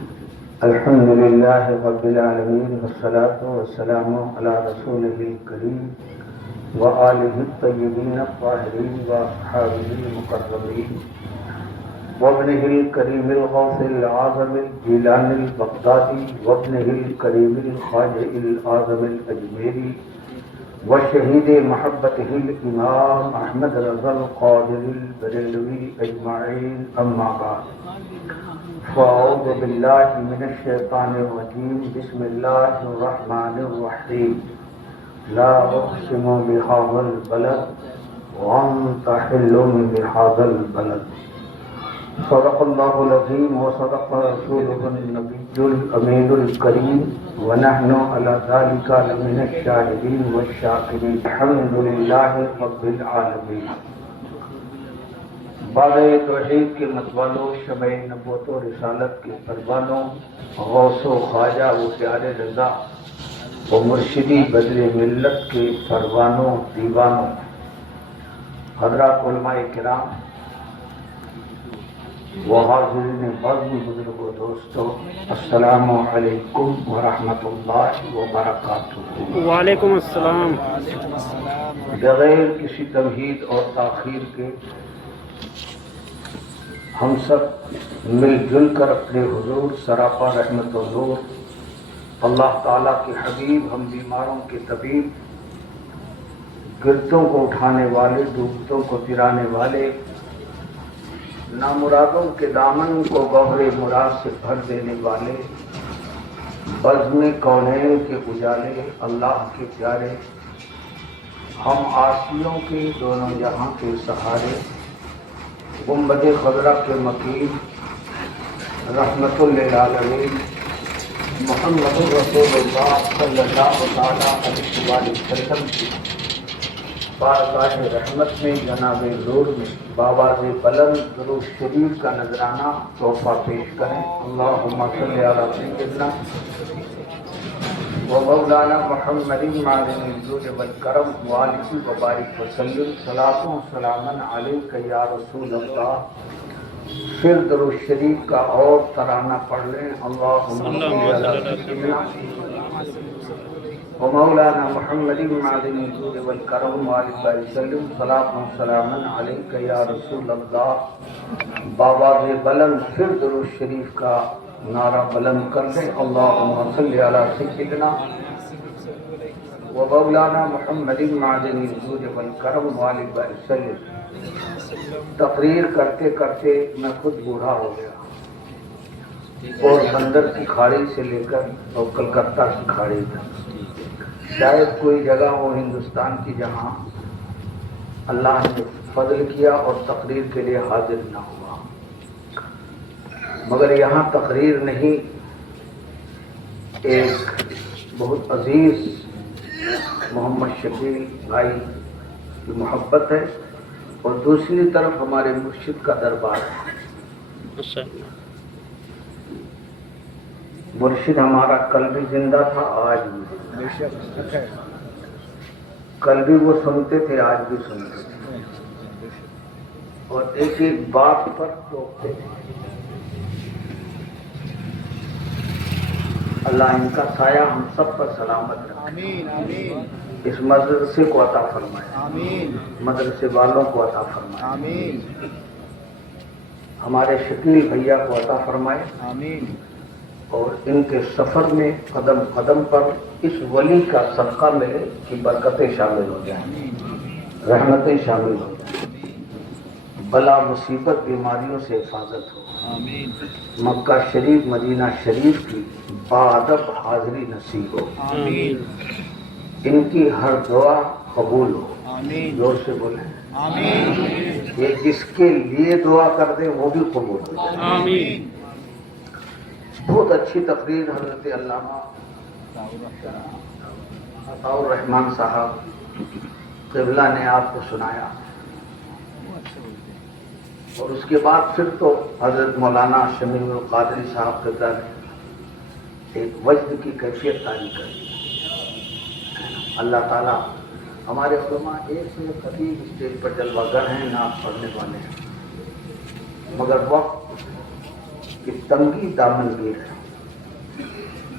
الحمد لله رب العالمين والصلاة والسلام على رسوله الكريم وآله الطيبين الطاهرين وأصحابه المقربين وابنه الكريم الغوث الأعظم الجيلاني البغدادي وابنه الكريم الخواجة الأعظم الأجميري والشهيد محبته الإمام أحمد رضا القادر البريلوي أجمعين أما بعد فأعوذ بالله من الشيطان الرجيم بسم الله الرحمن الرحيم لا أقسم بهذا البلد وأنت حل بهذا البلد صدق الله العظيم وصدق رسوله النبي الأمين الكريم ونحن على ذلك لمن الشاهدين والشاكرين الحمد لله رب العالمين. بعد توحید کے متوالوں، شمع نبوت و رسالت کے پروانوں، غوث و خواجہ و پیارے رضا و مرشدی بدر ملت کے پروانوں دیوانوں، حضرات علماء کرام و حاضرین بزم بزرگ و دوستو، السلام علیکم ورحمۃ اللہ وبرکاتہ. وعلیکم السلام. بغیر کسی تمہید اور تاخیر کے ہم سب مل جل کر اپنے حضور سراپا رحمت و نور، اللہ تعالیٰ کے حبیب، ہم بیماروں کے طبیب، گرتوں کو اٹھانے والے، ڈوبتوں کو ترانے والے، نامرادوں کے دامن کو گوہر مراد سے بھر دینے والے، بزم کونین کے اجالے، اللہ کے پیارے، ہم عاصیوں کے دونوں جہاں کے سہارے، گنبد خضرا کے مکین، رحمت للعالمین، محمد رسول اللہ صلی اللہ تعالیٰ علیہ وسلم کی بارگاہ رحمت میں، جناب نور میں بآواز بلند درود شریف کا نذرانہ تحفہ پیش کریں. اللہم صلی علی سیدنا و مولانا محمد معدن الجود والکرم وآلہ وبارک وسلم. صلاۃ و سلاما علیک یا رسول اللہ. پھر درود شریف کا اور ترانہ پڑھ لیں. اللہم صلی علی سیدنا و مولانا محمد معدن الجود والکرم وآلہ وسلم. صلاۃ و سلاما علیک یا رسول اللہ. بآواز بلند پھر درود شریف کا نعرہ بلند کر لیں. اللہم صلی علی سیدنا و مولانا محمد معدن الجود والکرم وآلہ وسلم. تقریر کرتے کرتے میں خود بوڑھا ہو گیا، اور بندر کی کھاڑی سے لے کر اور کلکتہ کی کھاڑی تک شاید کوئی جگہ ہو ہندوستان کی جہاں اللہ نے فضل کیا اور تقریر کے لیے حاضر نہ ہوا، مگر یہاں تقریر نہیں، ایک بہت عزیز محمد شکیل بھائی کی محبت ہے، اور دوسری طرف ہمارے مرشد کا دربار ہے. مرشد ہمارا کل بھی زندہ تھا، آج بھی زندہ ہے. کل بھی وہ سنتے تھے، آج بھی سنتے تھے، اور ایک ایک بات پر ٹوکتے تھے. اللہ ان کا سایہ ہم سب پر سلامت رکھے. آمین آمین. اس مدرسے کو عطا فرمائے. آمین. مدرسے والوں کو عطا فرمائے. آمین. ہمارے شکیل بھیا کو عطا فرمائے. آمین. اور ان کے سفر میں قدم قدم پر اس ولی کا صدقہ ملے کہ برکتیں شامل ہو جائیں، رحمتیں شامل ہو جائیں، بلا مصیبت بیماریوں سے حفاظت ہو. آمین. مکہ شریف مدینہ شریف کی باادب حاضری نصیب ہو. آمین. ان کی ہر دعا قبول ہو. آمین. زور سے بولیں آمین. یہ جس کے لیے دعا کر دیں وہ بھی قبول ہو جائے. آمین. بہت اچھی تقریر حضرت علامہ عطاء الرحمن صاحب قبلہ نے آپ کو سنایا، اور اس کے بعد پھر تو حضرت مولانا شمیع القادری صاحب قبلہ نے ایک وجد کی کیفیت تعین کر دی. اللہ تعالیٰ ہمارے علماء ایک سے خطیب اسٹیج پر جلوہ گر ہیں، نعت پڑھنے والے ہیں، مگر وقت کہ تنگی دامنگیر ہے.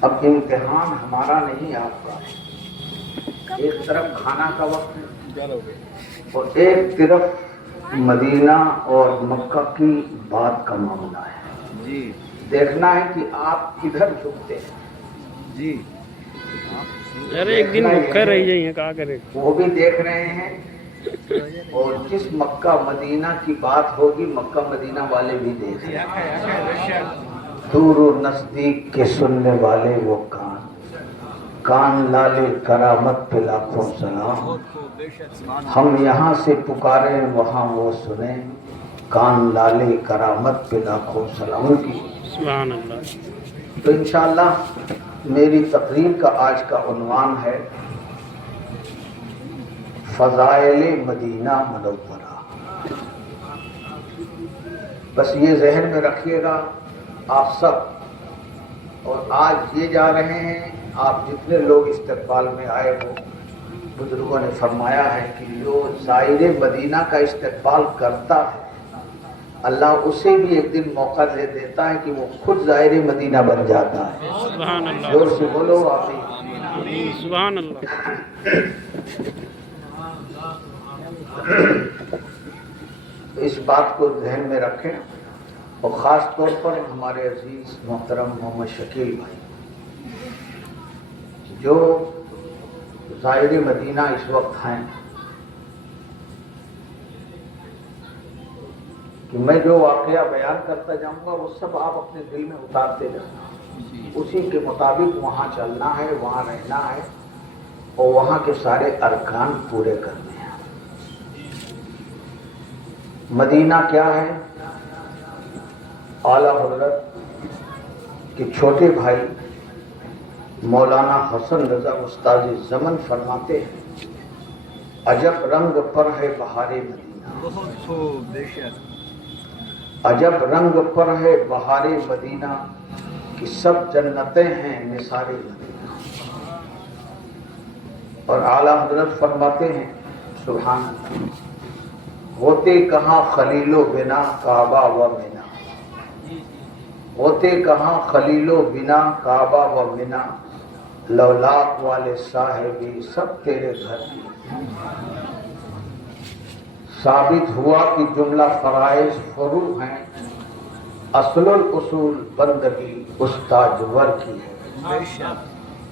اب امتحان ہمارا نہیں آپ کا. ایک طرف کھانا کا وقت ہے اور ایک طرف مدینہ اور مکہ کی بات کا معاملہ ہے. دیکھنا ہے کہ آپ کدھر جھکتے ہیں. ارے ایک دن مکہ رہ جائیں کیا کرے. وہ بھی دیکھ رہے ہیں اور جس مکہ مدینہ کی بات ہوگی مکہ مدینہ والے بھی دیکھ رہے ہیں. دور و نزدیک کے سننے والے وہ کان لالے کرامت پہ لاکھوں سلام. ہم یہاں سے پکارے وہاں وہ سنیں، کان لالے کرامت پہ لاکھوں سلام کی. سبحان اللہ. تو انشاءاللہ میری تقریر کا آج کا عنوان ہے فضائل مدینہ منورہ. بس یہ ذہن میں رکھیے گا آپ سب. اور آج یہ جا رہے ہیں آپ جتنے لوگ استقبال میں آئے ہو، بزرگوں نے فرمایا ہے کہ جو زائر مدینہ کا استقبال کرتا ہے اللہ اسے بھی ایک دن موقع دے دیتا ہے کہ وہ خود زائر مدینہ بن جاتا ہے. سبحان اللہ. زور سے بولو آمین. سبحان اللہ. اس بات کو ذہن میں رکھیں اور خاص طور پر ہمارے عزیز محترم محمد شکیل بھائی جو زائر مدینہ اس وقت ہیں، کہ میں جو واقعہ بیان کرتا جاؤں گا وہ سب آپ اپنے دل میں اتارتے جانا، اسی کے مطابق وہاں چلنا ہے، وہاں رہنا ہے اور وہاں کے سارے ارکان پورے کرنے ہیں. مدینہ کیا ہے؟ اعلیٰ حضرت کے چھوٹے بھائی مولانا حسن رضا استاذ زمن فرماتے ہیں عجب رنگ پر ہے بہار مدینہ، عجب رنگ پر ہے بہار مدینہ کہ سب جنتیں ہیں نثار مدینہ. اور اعلیٰ حضرت فرماتے ہیں سبحان اللہ ہوتے کہاں خلیل و بنا کعبہ و منا، ہوتے کہاں خلیل و بنا کعبہ و منا لولاک والے صاحبی سب تیرے گھر کی. ثابت ہوا کہ جملہ فرائض فرو ہیں، اصل الاصول بندگی استاجور کی ہے.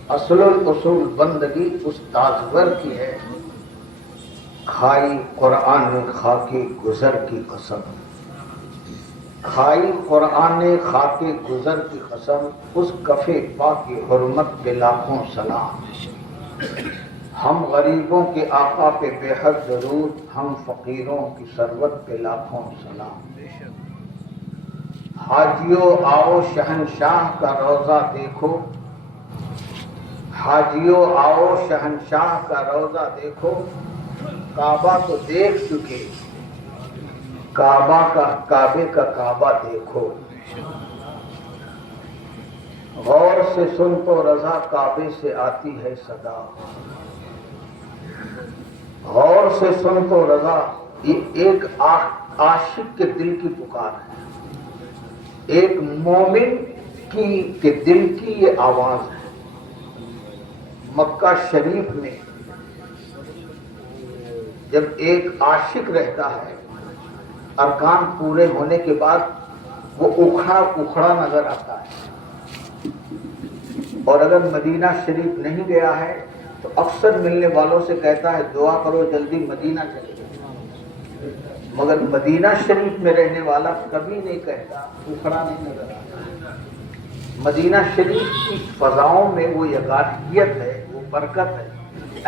اصل الاصول بندگی استاجور کی ہے. کھائی قرآن نے خاکے گزر کی قسم، کھائی قرآن نے خاکے گزر کی قسم، اس کفے پاک کی حرمت پہ لاکھوں سلام. ہم غریبوں کے آقا پہ بے حد درود، ہم فقیروں کی ثروت پہ لاکھوں سلام. حاجیوں آؤ شہنشاہ کا روضہ دیکھو، حاجیوں آؤ شہنشاہ کا روضہ دیکھو. کعبہ تو دیکھ چکے، کعبے کا کعبہ دیکھو. غور سے سن تو رضا کعبے سے آتی ہے صدا، غور سے سن تو رضا. یہ ایک عاشق کے دل کی پکار ہے، ایک مومن کے دل کی یہ آواز ہے. مکہ شریف میں جب ایک عاشق رہتا ہے ارکان پورے ہونے کے بعد وہ اکھڑا نظر آتا ہے. اور اگر مدینہ شریف نہیں گیا ہے تو اکثر ملنے والوں سے کہتا ہے دعا کرو جلدی مدینہ چلے جائے، مگر مدینہ شریف میں رہنے والا کبھی نہیں کہتا، اکھڑا نہیں نظر آتا. مدینہ شریف کی فضاؤں میں وہ یکایت ہے، وہ برکت ہے.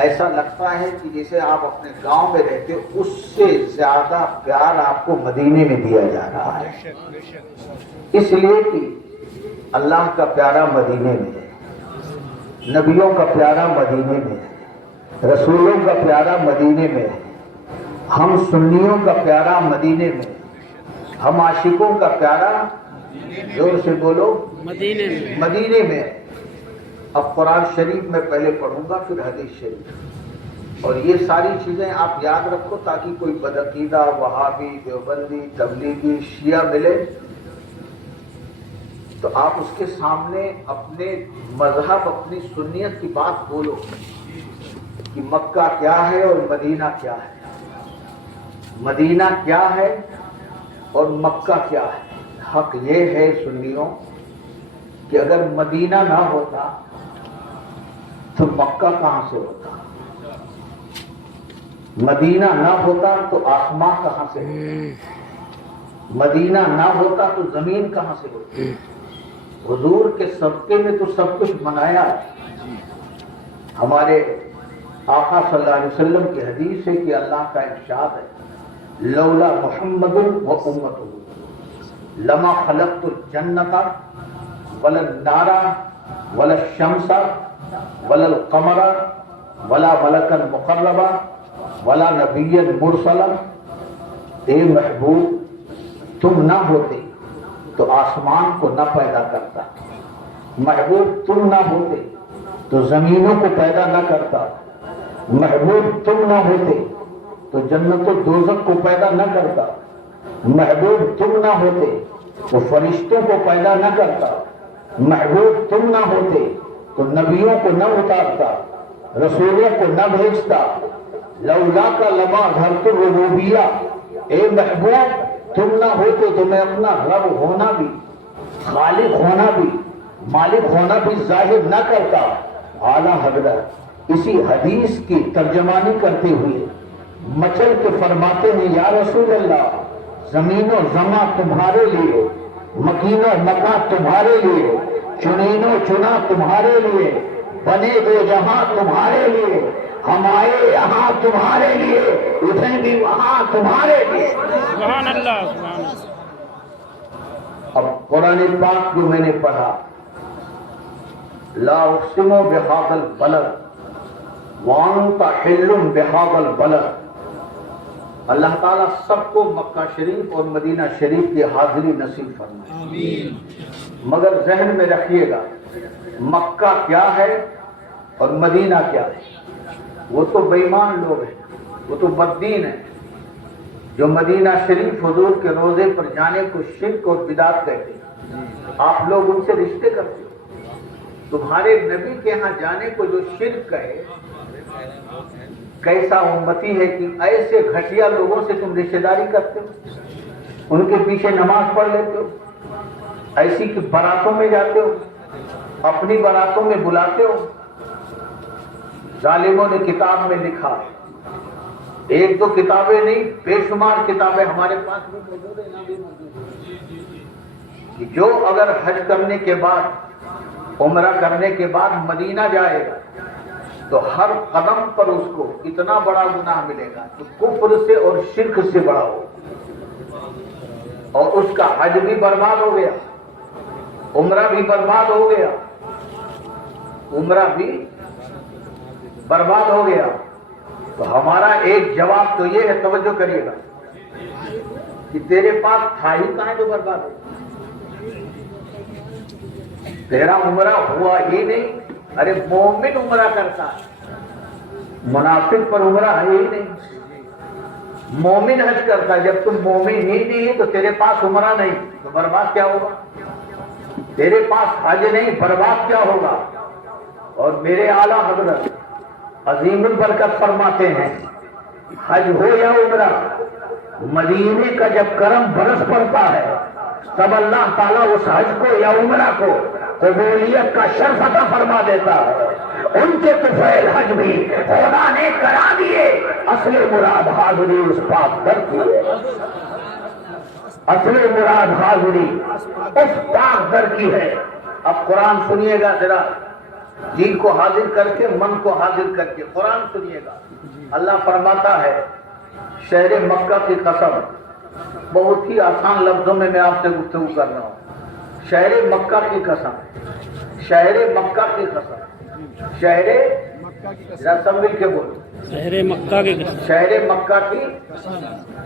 ایسا لگتا ہے کہ جیسے آپ اپنے گاؤں میں رہتے ہو اس سے زیادہ پیار آپ کو مدینے میں دیا جا رہا ہے. اس لیے کہ اللہ کا پیارا مدینے میں ہے، نبیوں کا پیارا مدینے میں ہے، رسولوں کا پیارا مدینے میں ہے، ہم سنیوں کا پیارا مدینے میں ہے، ہم عاشقوں کا پیارا زور سے بولو مدینے میں. اب قرآن شریف میں پہلے پڑھوں گا پھر حدیث شریف، اور یہ ساری چیزیں آپ یاد رکھو تاکہ کوئی بدعقیدہ وہابی دیوبندی تبلیغی شیعہ ملے تو آپ اس کے سامنے اپنے مذہب، اپنی سنیت کی بات بولو کہ مکہ کیا ہے اور مدینہ کیا ہے، مدینہ کیا ہے اور مکہ کیا ہے۔ حق یہ ہے سنیوں کہ اگر مدینہ نہ ہوتا تو مکہ کہاں سے ہوتا، مدینہ نہ ہوتا تو آسمان کہاں سے ہوتا، مدینہ نہ ہوتا تو زمین کہاں سے ہوتی۔ حضور کے صدقے میں تو سب کچھ منایا ہے۔ ہمارے آقا صلی اللہ علیہ وسلم کی حدیث ہے کہ اللہ کا ارشاد ہے لولا محمد و امتہ لما خلقت الجنت ولا النار ولا الشمس ولا القمر ولا ملکا مقربا ولا نبی مرسلا۔ اے محبوب تم نہ ہوتے تو آسمان کو نہ پیدا کرتا، محبوب تم نہ ہوتے تو زمینوں کو پیدا نہ کرتا، محبوب تم نہ ہوتے تو جنت و دوزخ کو پیدا نہ کرتا، محبوب تم نہ ہوتے تو فرشتوں کو پیدا نہ کرتا، محبوب تم نہ ہوتے تو نبیوں کو نہ اتارتا، رسولوں کو نہ بھیجتا۔ لولا کا لما گھرت الربوبیہ، اے محبوب تم نہ ہوتے تو میں اپنا رب ہونا بھی، خالق ہونا بھی، مالک ہونا بھی ظاہر نہ کرتا۔ اعلیٰ حضرت اسی حدیث کی ترجمانی کرتے ہوئے مچل کے فرماتے ہیں یا رسول اللہ زمین و زماں تمہارے لیے، مکین و مکاں تمہارے لیے، چنین و چنا تمہارے لیے، بنے دو جہاں تمہارے لیے، ہم آئے یہاں تمہارے لیے، اٹھیں بھی وہاں تمہارے لیے۔ سبحان اللہ، سبحان اللہ۔ اب قرآن پاک جو میں نے پڑھا لا اقسم بہذا البلد وانت حل بہذا البلد، اللہ تعالیٰ سب کو مکہ شریف اور مدینہ شریف کی حاضری نصیب فرمائے۔ مگر ذہن میں رکھیے گا مکہ کیا ہے اور مدینہ کیا ہے۔ وہ تو بے ایمان لوگ ہیں، وہ تو بددین ہیں جو مدینہ شریف حضور کے روزے پر جانے کو شرک اور بدعت کہتے ہیں۔ آپ لوگ ان سے رشتے کرتے ہو، تمہارے نبی کے ہاں جانے کو جو شرک کہے، کیسا امتی ہے کہ ایسے گھٹیا لوگوں سے تم رشتہ داری کرتے ہو، ان کے پیچھے نماز پڑھ لیتے ہو، ایسی کہ باراتوں میں جاتے ہو، اپنی باراتوں میں بلاتے ہو۔ ظالموں نے کتاب میں لکھا، ایک دو کتابیں نہیں بے شمار کتابیں ہمارے پاس بھی موجود ہیں، نہ بھی موجود ہیں، کہ جو اگر حج کرنے کے بعد عمرہ کرنے کے بعد مدینہ جائے گا تو ہر قدم پر اس کو اتنا بڑا گناہ ملے گا کہ کفر سے اور شرک سے بڑا ہو، اور اس کا حج بھی برباد ہو گیا، عمرہ بھی برباد ہو گیا، عمرہ بھی برباد ہو گیا۔ تو ہمارا ایک جواب تو یہ ہے، توجہ کریے گا، کہ تیرے پاس تھا ہی کہاں جو برباد ہو، تیرا عمرہ ہوا ہی نہیں۔ ارے مومن عمرہ کرتا ہے، منافق پر عمرہ ہے ہی نہیں۔ مومن حج کرتا ہے، جب تم مومن ہی نہیں تو تیرے پاس عمرہ نہیں تو برباد کیا ہوگا، تیرے پاس حج نہیں برباد کیا ہوگا۔ اور میرے اعلیٰ حضرت عظیم البرکت فرماتے ہیں حج ہو یا عمرہ، مدینے کا جب کرم برس پڑتا ہے تب اللہ تعالیٰ اس حج کو یا عمرہ کو قبولیت کا شرف عطا فرما دیتا ہے۔ ان کے طفیل حج بھی خدا نے کرا دیے، اصل مراد حاضری اس پاک در کی ہے، اصل مراد حاضری اس پاک در کی ہے۔ اب قرآن سنیے گا ذرا، دین کو حاضر کر کے، من کو حاضر کر کے قرآن سنیے گا۔ اللہ فرماتا ہے شہر مکہ کی قسم، بہت ہی آسان لفظوں میں آپ سے گفتگو کر رہا ہوں، شہر مکہ کی قسم، شہر مکہ کی قسم، شہر سب مل کے بولو، شہر مکہ کی قسم، شہر مکہ کی،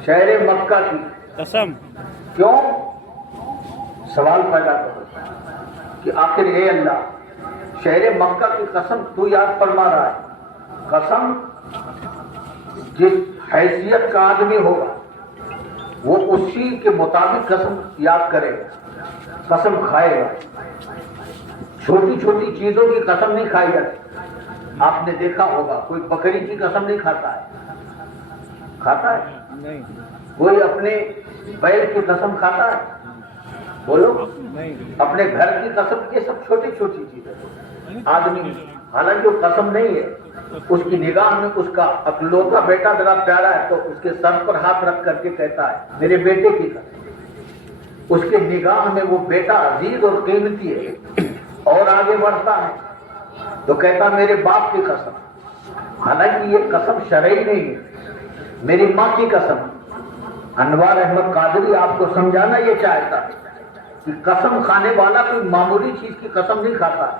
شہر مکہ کی قسم۔ کیوں؟ سوال پیدا کرو کہ آخر اے اللہ شہر مکہ کی قسم تو یاد فرما رہا ہے، قسم جس حیثیت کا آدمی ہوگا وہ اسی کے مطابق قسم یاد کرے گا۔ قسم کھائے گا. چھوٹی چھوٹی چیزوں کی قسم نہیں کھائی جاتی. آپ نے دیکھا ہوگا کوئی بکری کی قسم نہیں کھاتا ہے. کھاتا ہے؟ نہیں. کوئی اپنے بیل کی قسم کھاتا ہے؟ بولو. اپنے گھر کی قسم. یہ سب چھوٹی چھوٹی چیزیں. آدمی حالانکہ وہ قسم نہیں ہے, اس کی نگاہ میں اس کا اکلوتا بیٹا ذرا پیارا ہے تو اس کے سر پر ہاتھ رکھ کر کے کہتا ہے میرے بیٹے کی قسم. اس کے نگاہ میں وہ بیٹا عزیز اور قیمتی ہے, اور آگے بڑھتا ہے تو کہتا میرے باپ کی قسم. حالانکہ یہ قسم شرعی نہیں ہے, میری ماں کی قسم. انوار احمد قادری آپ کو سمجھانا یہ چاہتا ہے کہ قسم کھانے والا کوئی معمولی چیز کی قسم نہیں کھاتا.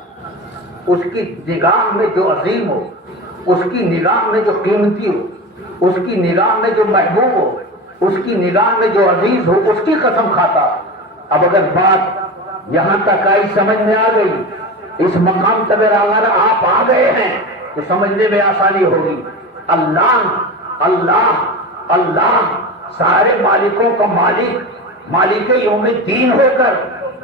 اس کی نگاہ میں جو عظیم ہو, اس کی نگاہ میں جو قیمتی ہو, اس کی نگاہ میں جو محبوب ہو, اس کی نگاہ میں جو عزیز ہو, اس کی قسم کھاتا. اب اگر بات یہاں تک آئی, سمجھ میں آ گئی, اس مقام تک اگر آپ آ گئے ہیں تو سمجھنے میں آسانی ہوگی. اللہ اللہ اللہ سارے مالکوں کا مالک, مالک یوم الدین ہو کر,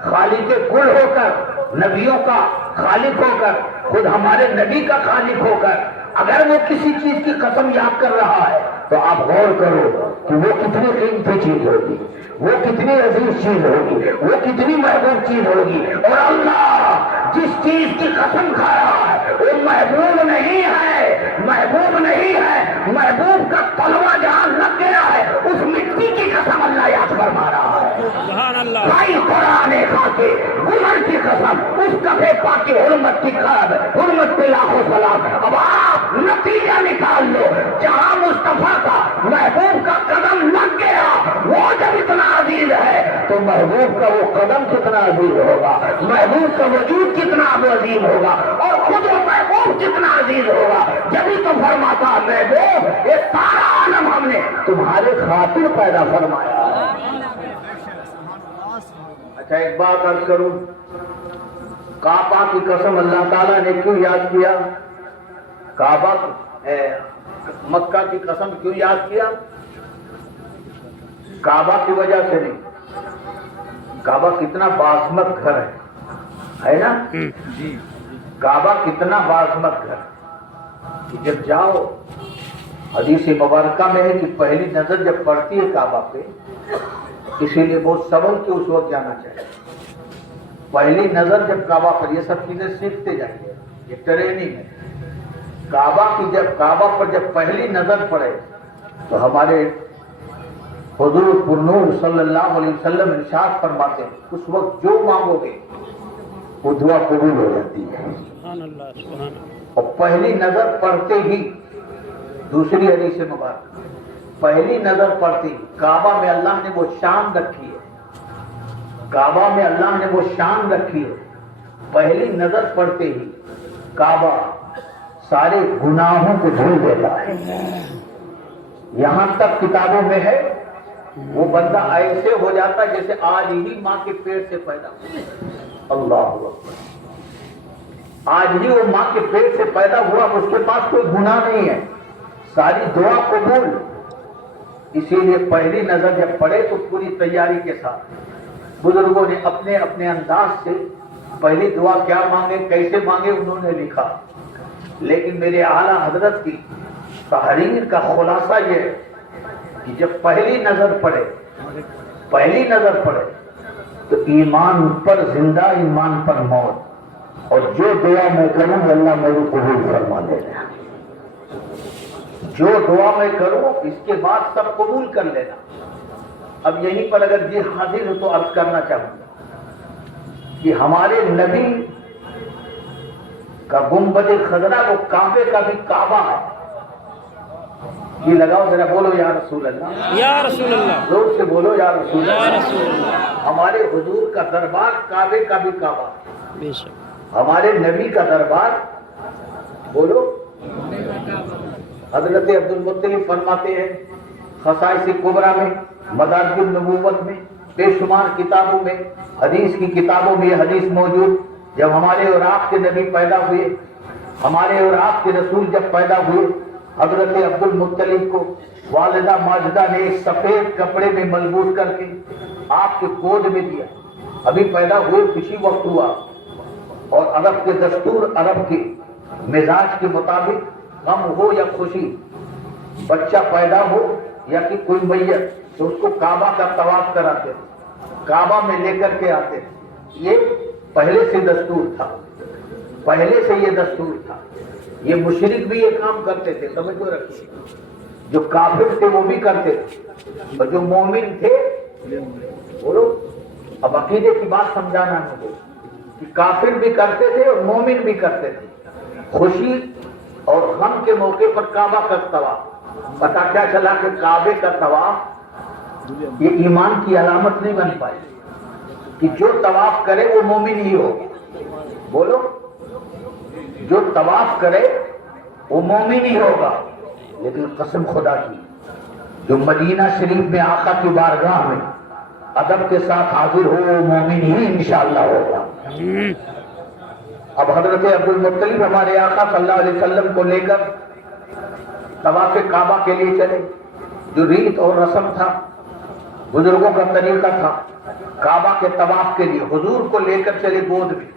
خالق کل ہو کر, نبیوں کا خالق ہو کر, خود ہمارے نبی کا خالق ہو کر اگر وہ کسی چیز کی قسم یاد کر رہا ہے تو آپ غور کرو کہ وہ کتنی قیمتی چیز ہوگی, وہ کتنی عزیز چیز ہوگی, وہ کتنی محبوب چیز ہوگی. اور اللہ جس چیز کی قسم کھا رہا ہے وہ محبوب نہیں ہے, محبوب نہیں ہے. محبوب کا تلوا جہاں لگ گیا ہے اس مٹی کی قسم اللہ یاد فرما رہا ہے. سبحان اللہ. بھائی قرآن کھا کے گلر کی قسم, اس کفے پاک کی حرمت کی قرب, حرمت پہ لاکھوں سلام. اب آپ نتیجہ نکال لو, جہاں مصطفیٰ کا محبوب کا قدم لگ گیا وہ جب اتنا عزیز ہے تو محبوب کا وہ قدم کتنا عزیز ہوگا, محبوب کا وجود کتنا عظیم ہوگا, اور خود وہ محبوب کتنا عزیز ہوگا. جبھی تو فرماتا محبوب یہ سارا عالم ہم نے تمہارے خاطر پیدا فرمایا. اچھا ایک بات عرض کروں, کعبہ کی قسم اللہ تعالیٰ نے کیوں یاد کیا؟ کعبہ مکہ کی قسم کیوں یاد کیا؟ کعبہ کی وجہ سے نہیں. کعبہ کتنا باعظمت گھر ہے نا, کعبہ کتنا باعظمت گھر کہ جب جاؤ, حدیث مبارکہ میں ہے کہ پہلی نظر جب پڑتی ہے کعبہ پہ, اسی لیے بہت سبر کے اس وقت جانا چاہیے. پہلی نظر جب کعبہ پر, یہ سب چیزیں سیکھتے جائیے, یہ ٹریننگ ہے. کعبہ پر جب پہلی نظر پڑے تو ہمارے حضور پرنور صلی اللہ علیہ وسلم ارشاد فرماتے ہیں اس وقت جو مانگو گے وہ دعا قبول ہو جاتی ہے. سبحان اللہ, سبحان اللہ. اور پہلی نظر پڑتے ہی, دوسری حدیث مبارک, پہلی نظر پڑتی کعبہ میں اللہ نے وہ شان رکھی ہے, کعبہ میں اللہ نے وہ شان رکھی ہے. پہلی نظر پڑتے ہی کعبہ سارے گناہوں کو دھل دیتا ہے. یہاں تک کتابوں میں ہے وہ بندہ ایسے ہو جاتا ہے جیسے آج ہی ماں کے پیٹ سے پیدا ہوا. اللہ اکبر, آج ہی وہ ماں کے پیٹ سے پیدا ہوا, اس کے پاس کوئی گناہ نہیں ہے, ساری دعا قبول. اسی لیے پہلی نظر جب پڑے تو پوری تیاری کے ساتھ بزرگوں نے اپنے اپنے انداز سے پہلی دعا کیا مانگے, کیسے مانگے, انہوں نے لکھا. لیکن میرے اعلیٰ حضرت کی تحریر کا خلاصہ یہ ہے کہ جب پہلی نظر پڑے, پہلی نظر پڑے تو ایمان پر زندہ, ایمان پر موت. اور جو دعا میں کروں اللہ میرے قبول فرما دے گا. جو دعا میں کروں اس کے بعد سب قبول کر لینا. اب یہیں پر اگر یہ حاضر ہو تو عرض کرنا چاہوں گا کہ ہمارے نبی کا گنبد خضرا وہ کعبے کا بھی کعبہ ہے. یہ لگاؤ ذرا, بولو یا رسول اللہ, یا رسول اللہ, زور سے بولو یا رسول یا اللہ. رسول اللہ. ہمارے حضور کا دربار کعبے کا بھی کعبہ, بے شک. ہمارے نبی کا دربار, بولو. حضرت عبد المطلب فرماتے ہیں خصائص کبریٰ میں, مدارج النبوت میں, بے شمار کتابوں میں, حدیث کی کتابوں میں یہ حدیث موجود. جب ہمارے اور آپ کے نبی پیدا ہوئے, ہمارے اور آپ کے رسول جب پیدا ہوئے, حضرت عبد المطلب کو والدہ ماجدہ نے ایک سفید کپڑے میں ملبوس کر کے آپ کے گود میں دیا. ابھی پیدا ہوئے کسی وقت ہوا، اور عرب کے دستور، عرب کے مزاج کے مطابق غم ہو یا خوشی، بچہ پیدا ہو یا کہ کوئی میت، تو اس کو کعبہ کا طواف کراتے تھے، کعبہ میں لے کر کے آتے تھے۔ یہ پہلے سے دستور تھا، پہلے سے یہ دستور تھا۔ یہ مشرک بھی یہ کام کرتے تھے، توجہ رکھیے، جو کافر تھے وہ بھی کرتے تھے، اور جو مومن تھے، بولو اب عقیدے کی بات سمجھانا ہے مجھے، کہ کافر بھی کرتے تھے اور مومن بھی کرتے تھے۔ خوشی اور غم کے موقع پر کعبہ کا طواف، پتہ کیا چلا کہ کعبے کا طواف یہ ایمان کی علامت نہیں بن پائی، کہ جو طواف کرے وہ مومن ہی ہو۔ بولو، جو طواف کرے وہ مومن ہی ہوگا، لیکن قسم خدا کی، جو مدینہ شریف میں آقا کی بارگاہ میں ادب کے ساتھ حاضر ہو وہ مومن ہی انشاءاللہ ہوگا۔ اب حضرت عبد المطلب ہمارے آقا صلی اللہ علیہ وسلم کو لے کر طواف کعبہ کے لیے چلے، جو ریت اور رسم تھا، بزرگوں کا طریقہ تھا، کعبہ کے طواف کے لیے حضور کو لے کر چلے گود میں،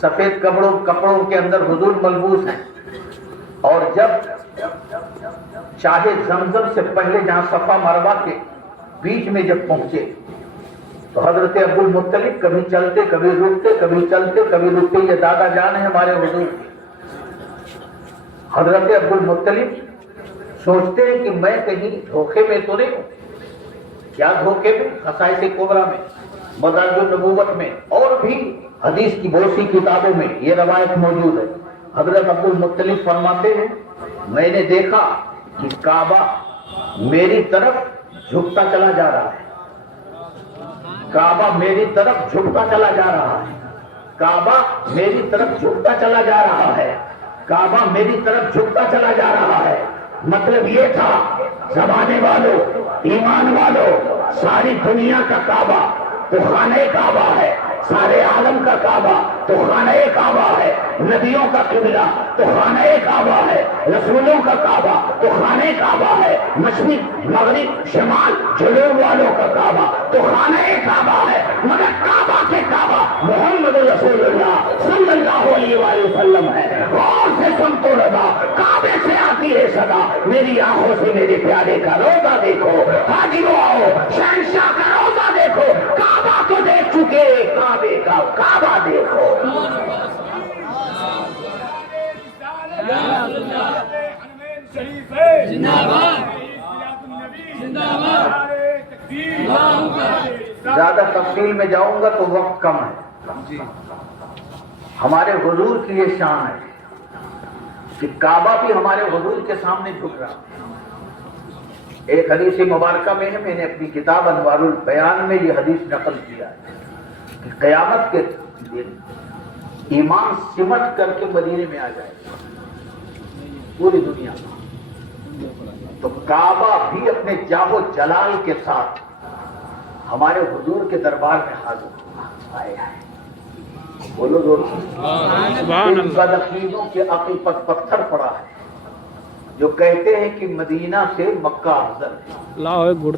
سفید کپڑوں کے اندر حضور ملبوس ہیں، اور جب چاہے زمزم سے پہلے جہاں صفا مروہ کے بیچ میں جب پہنچے تو حضرت عبد المطلب کبھی چلتے کبھی رکتے، کبھی چلتے کبھی رکتے، یہ دادا جان ہے ہمارے حضور کی۔ حضرت عبد المطلب سوچتے ہیں کہ میں کہیں دھوکے میں تو نہیں ہوں، کیا دھوکے میں؟ خصائص کبریٰ میں، مدارج النبوت میں، اور بھی حدیث کی بہت سی کتابوں میں یہ روایت موجود ہے۔ حضرت عبد المطلب فرماتے ہیں میں نے دیکھا کہ کعبہ میری طرف جھکتا چلا جا رہا ہے، کعبہ میری طرف جھکتا چلا جا رہا ہے، کعبہ میری طرف جھکتا چلا جا رہا ہے، کعبہ میری طرف جھکتا چلا جا رہا ہے۔ مطلب یہ تھا زمانے والوں، ایمان والوں، ساری دنیا کا کعبہ تو خانہ کعبہ ہے، سارے عالم کا کعبہ تو خانہ کعبہ ہے، نبیوں کا قبلہ تو خانہ کعبہ ہے، رسولوں کا کعبہ تو خانہ کعبہ ہے، مشرق مغرب شمال جنوب والوں کا کعبہ تو خانہ کعبہ ہے، مگر کعبہ کے کعبہ محمد رسول اللہ صلی اللہ علیہ وآلہ وسلم ہے۔ غور سے سن تو لگا، کعبے سے آتی ہے صدا، میری آنکھوں سے میرے پیارے کا روزہ دیکھو، حاجیوں آؤ شہنشاہ کا روزہ دیکھو، کعبہ تو دیکھ چکے، کعبے کا کعبہ دیکھو۔ زیادہ تفصیل میں جاؤں گا تو وقت کم ہے۔ ہمارے حضور کی یہ شان ہے کہ کعبہ بھی ہمارے حضور کے سامنے جھک رہا ہے۔ ایک حدیث مبارکہ میں ہے، میں نے اپنی کتاب انوار البیان میں یہ حدیث نقل کیا ہے کہ قیامت کے دن ایمان سمٹ کر کے مدینے میں آ جائے گا پوری دنیا کا، تو کعبہ بھی اپنے جاہ و جلال کے ساتھ ہمارے حضور کے دربار میں حاضر ہوگا۔ آئے آئے بولو زور سے۔ ان بدعقیدوں کے عقل پر پتھر پڑا ہے جو کہتے ہیں کہ مدینہ سے مکہ افضل ہے،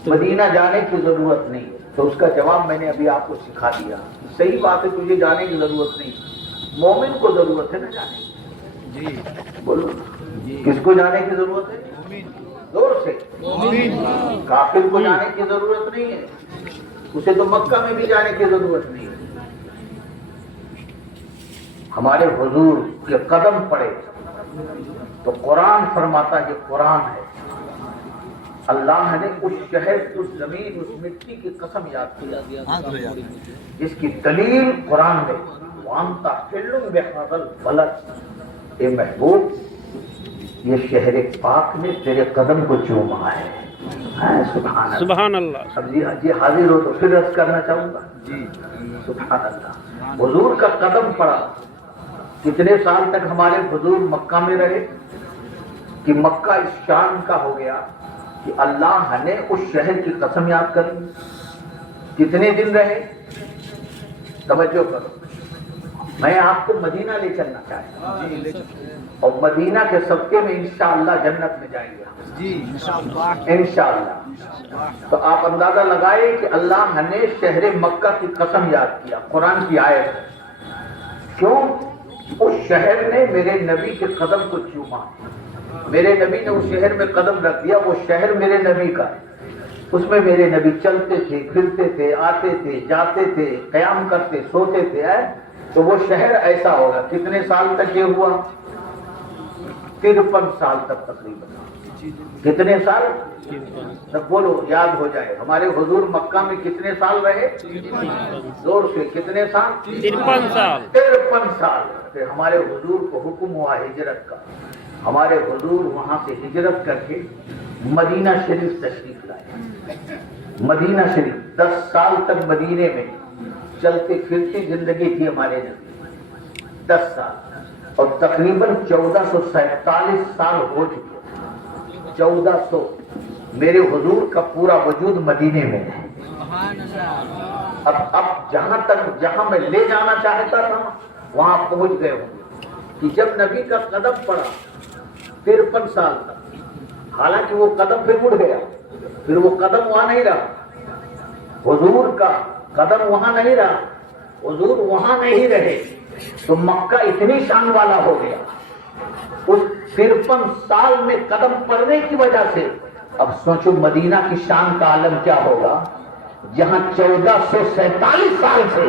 مدینہ جانے کی ضرورت نہیں، تو اس کا جواب میں نے ابھی آپ کو سکھا دیا۔ صحیح بات ہے، تجھے جانے کی ضرورت نہیں، مومن کو ضرورت ہے نا جانے کی۔ جی بولو، کس کو جانے کی ضرورت ہے؟ زور سے۔ کافر کو جانے کی ضرورت نہیں ہے، اسے تو مکہ میں بھی جانے کی ضرورت نہیں ہے۔ ہمارے حضور کے قدم پڑے تو قرآن فرماتا ہے، قرآن ہے، اللہ نے اس شہر، اس زمین، اس مٹی کی قسم یاد کیا جس کی دلیل قرآن میں وانتا حل بہذا البلد، اے محبوب یہ شہر پاک نے تیرے قدم کو چوما ہے۔ سبحان اللہ۔ اب جی حاضر ہو تو پھر عرض کرنا چاہوں گا، جی سبحان اللہ۔ حضور کا قدم پڑا، کتنے سال تک ہمارے حضور مکہ میں رہے کہ مکہ اس شان کا ہو گیا کہ اللہ نے اس شہر کی قسم یاد کر لی۔ کتنے دن رہے؟ توجہ کرو، میں آپ کو مدینہ لے چلنا چاہتا ہوں اور مدینہ کے صدقے میں انشاءاللہ جنت میں جائیں گے انشاءاللہ۔ تو آپ اندازہ لگائیں کہ اللہ نے شہر مکہ کی قسم یاد کیا، قرآن کی آیت ہے۔ کیوں؟ اس شہر نے میرے نبی کے قدم کو چوما، میرے نبی نے اس شہر میں قدم رکھ دیا، وہ شہر میرے نبی کا ہے، اس میں میرے نبی چلتے تھے، پھرتے تھے، آتے تھے، جاتے تھے، قیام کرتے، سوتے تھے، تو وہ شہر ایسا ہوگا۔ کتنے سال تک یہ ہوا؟ 53 سال تک تقریباً۔ کتنے سال؟ سب بولو، یاد ہو جائے۔ ہمارے حضور مکہ میں کتنے سال رہے؟ زور سے، کتنے سال؟ 53 سال۔ 53 سال۔ پھر ہمارے حضور کو حکم ہوا ہجرت کا، ہمارے حضور وہاں سے ہجرت کر کے مدینہ شریف تشریف لائے۔ مدینہ شریف 10 سال تک مدینے میں چلتے پھرتی زندگی تھی ہمارے نبی، 10 سال، اور تقریباً 1447 سال ہو چکے۔ 1400 میرے حضور کا پورا وجود مدینے میں ہے۔ اب جہاں میں لے جانا چاہتا تھا وہاں پہنچ گئے ہوں گے کہ جب نبی کا قدم پڑا 53 سال تک، حالانکہ وہ قدم پھر اڑ گیا، پھر وہ قدم وہاں نہیں رہا، حضور کا قدم وہاں نہیں رہا، حضور وہاں نہیں رہے، تو مکہ اتنی شان والا ہو گیا۔ اس 53 سال میں قدم پڑنے کی وجہ سے اب سوچو مدینہ کی شان کا عالم کیا ہوگا، جہاں 1447 سال سے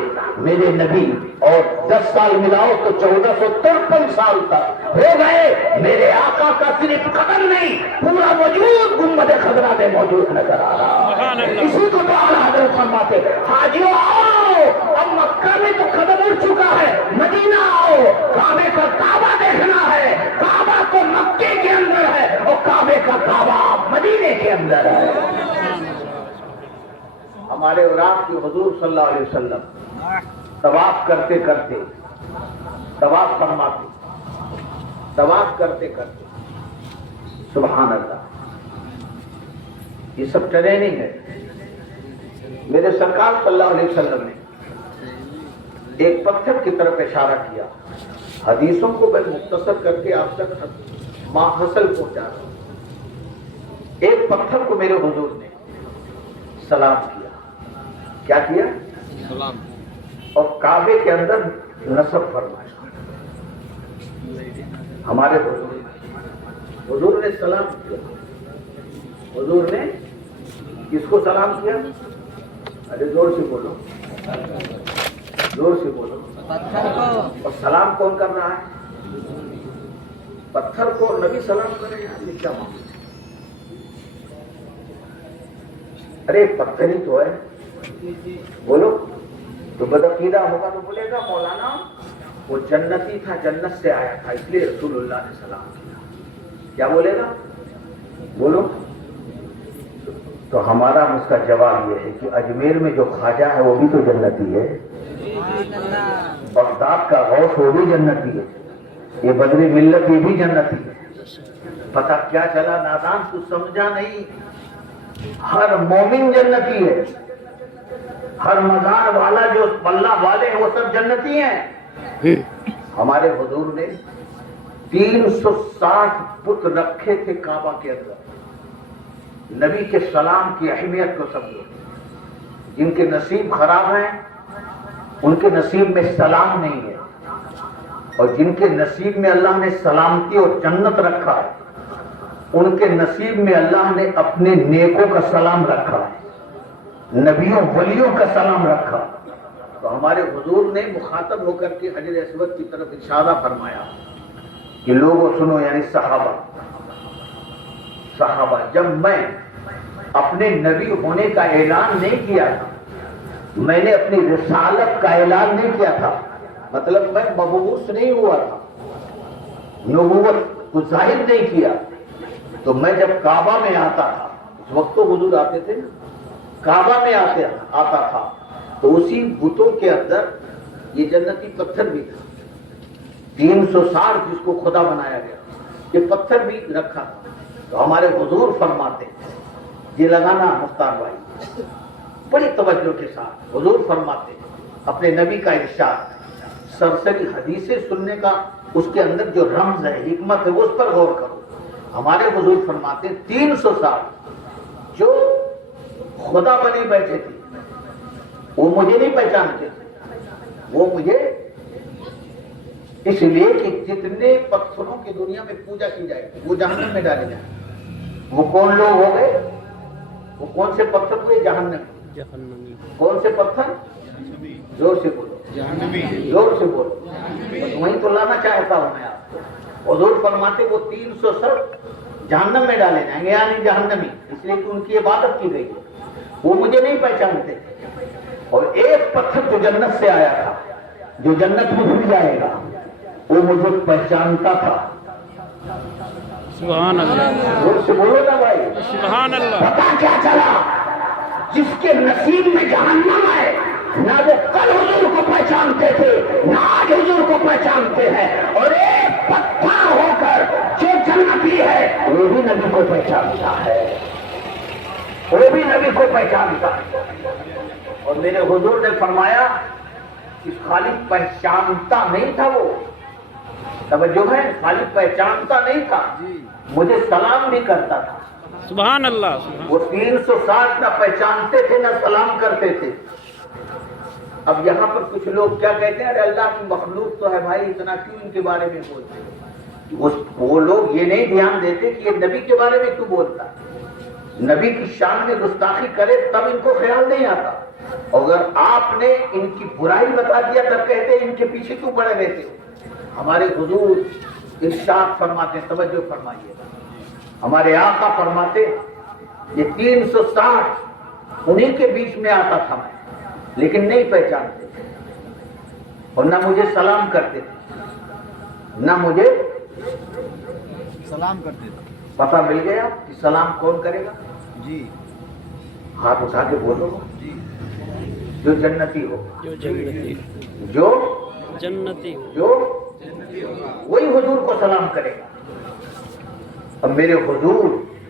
میرے نبی اور 10 سال ملاؤ تو 1453 سال تک ہو گئے۔ میرے آقا کا صرف قدم نہیں، پورا وجود گنبد خضرا میں موجود نظر آ رہا ہے۔ اسی کو تو اعلیٰ حضرت فرماتے حاجیوں آؤ، اب مکہ میں تو قدم اڑ چکا ہے، مدینہ آؤ، کعبے کا کعبہ دیکھنا ہے۔ کعبہ تو مکے کے اندر ہے اور کعبے کا کعبہ مدینے کے اندر ہے۔ ہمارے اور آپ کے حضور صلی اللہ علیہ وسلم طواف کرتے کرتے، طواف فرماتے، طواف کرتے کرتے، سبحان اللہ، یہ سب ٹریننگ ہے۔ میرے سرکار صلی اللہ علیہ وسلم نے ایک پتھر کی طرف اشارہ کیا۔ حدیثوں کو میں مختصر کر کے آپ تک ماحصل پہنچا رہا ہوں۔ ایک پتھر کو میرے حضور نے سلام کیا، کیا کیا؟ سلام، اور کعبے کے اندر نصب فرمایا۔ ہمارے حضور نے سلام کیا، حضور نے کس کو سلام کیا؟ ارے زور سے بولو، زور سے بولو۔ اور سلام کون کر رہا ہے؟ پتھر کو نبی سلام کر رہے ہیں، یہ کیا معاملہ؟ ارے پتھر ہی تو ہے، بولو۔ تو بدعقیدہ ہوگا تو بولے گا مولانا وہ جنتی تھا، جنت سے آیا تھا، اس لیے رسول اللہ نے سلام کیا۔ کیا بولے گا؟ بولو۔ تو ہمارا اس کا جواب یہ ہے کہ اجمیر میں جو خواجہ ہے وہ بھی تو جنتی ہے، بغداد کا غوث وہ بھی جنتی ہے، یہ بدری ملت یہ بھی جنتی ہے۔ پتہ کیا چلا نادان، تو سمجھا نہیں، ہر مومن جنتی ہے، ہر مزار والا جو اللہ والے ہیں وہ سب جنتی ہیں۔ ہمارے حضور نے 360 بت رکھے تھے کعبہ کے اندر۔ نبی کے سلام کی اہمیت کو سمجھو، جن کے نصیب خراب ہیں ان کے نصیب میں سلام نہیں ہے، اور جن کے نصیب میں اللہ نے سلامتی اور جنت رکھا ہے ان کے نصیب میں اللہ نے اپنے نیکوں کا سلام رکھا ہے، نبیوں ولیوں کا سلام رکھا۔ تو ہمارے حضور نے مخاطب ہو کر کے حجر اسود کی طرف اشارہ فرمایا کہ لوگوں سنو، یعنی صحابہ، جب میں اپنے نبی ہونے کا اعلان نہیں کیا تھا، میں نے اپنی رسالت کا اعلان نہیں کیا تھا، مطلب میں مبعوث نہیں ہوا تھا، نبوت کو ظاہر نہیں کیا، تو میں جب کعبہ میں آتا تھا، اس وقت تو حضور آتے تھے، کعبہ میں آتا تھا، تو اسی بتوں کے اندر یہ جنتی پتھر بھی تھا، 360 جس کو خدا بنایا گیا، یہ پتھر بھی رکھا تھا۔ تو ہمارے حضور فرماتے ہیں، یہ لگانا مختار بھائی بڑی توجہ کے ساتھ، حضور فرماتے ہیں اپنے نبی کا ارشاد، سرسری حدیثیں سننے کا اس کے اندر جو رمز ہے، حکمت ہے، وہ اس پر غور کرو۔ ہمارے حضور فرماتے ہیں 300 سال جو خدا بنے بیٹھے تھے وہ مجھے نہیں پہچانتے تھے، وہ مجھے اس لیے کہ جتنے پتھروں کی دنیا میں پوجا کی جائے گی وہ جہنم میں ڈالے جائیں۔ وہ کون لوگ ہو گئے؟ وہ کون سے پتھر ہوئے؟ جہنم۔ جہنمی۔ کون سے پتھر؟ زور سے بولو، زور سے بولو، بس وہیں تو لانا چاہتا ہوں میں آپ کو۔ حضور فرماتے وہ 300 سر جہنم میں ڈالے جائیں گے، یعنی جہنمی، اس لیے کہ ان کی عبادت کی گئی ہے، وہ مجھے نہیں پہچانتے تھے۔ اور ایک پتھر جو جنت سے آیا تھا، جو جنت میں گھل جائے گا، وہ مجھے پہچانتا تھا۔ سبحان اللہ، زور سے بولو نا بھائی۔ سبحان اللہ۔ پتا کیا چلا؟ جس کے نصیب میں جہنم ہے، نہ وہ کل حضور کو پہچانتے تھے نہ آج حضور کو پہچانتے ہیں، اور ایک پتھر ہو کر جو جنتی ہے وہ بھی نبی کو پہچانتا ہے، وہ بھی نبی کو پہچانتا ہے۔ اور میرے حضور نے فرمایا کہ خالی پہچانتا نہیں تھا، وہ توجہ ہے، خالی پہچانتا نہیں تھا، مجھے سلام بھی کرتا تھا۔ سبحان اللہ، سبحان وہ 360 نہ پہچانتے تھے نہ سلام کرتے تھے۔ اب یہاں پر کچھ لوگ کیا کہتے ہیں، ارے اللہ کی مخلوق تو ہے بھائی، اتنا کیوں ان کے بارے میں بولتے ہیں؟ وہ لوگ یہ نہیں دھیان دیتے کہ یہ نبی کے بارے میں کیوں بولتا ہے۔ نبی کی شان میں گستاخی کرے تب ان کو خیال نہیں آتا، اگر آپ نے ان کی برائی بتا دیا تب کہتے ہیں ان کے پیچھے کیوں پڑے رہتے ہو۔ ہمارے حضور ارشاد فرماتے ہیں، توجہ فرمائیے، ہمارے آقا فرماتے یہ 360 انہیں کے بیچ میں آتا تھا میں، لیکن نہیں پہچانتے تھے، اور نہ مجھے سلام کرتے تھے نہ مجھے سلام کرتے تھے۔ پتہ مل گیا کہ سلام کون کرے گا؟ جی ہاتھ اٹھا کے بولو، جی جو جنتی ہو، جو جنتی، جو جنتی ہو۔ جو وہی حضور کو سلام کرے گا۔ اب میرے حضور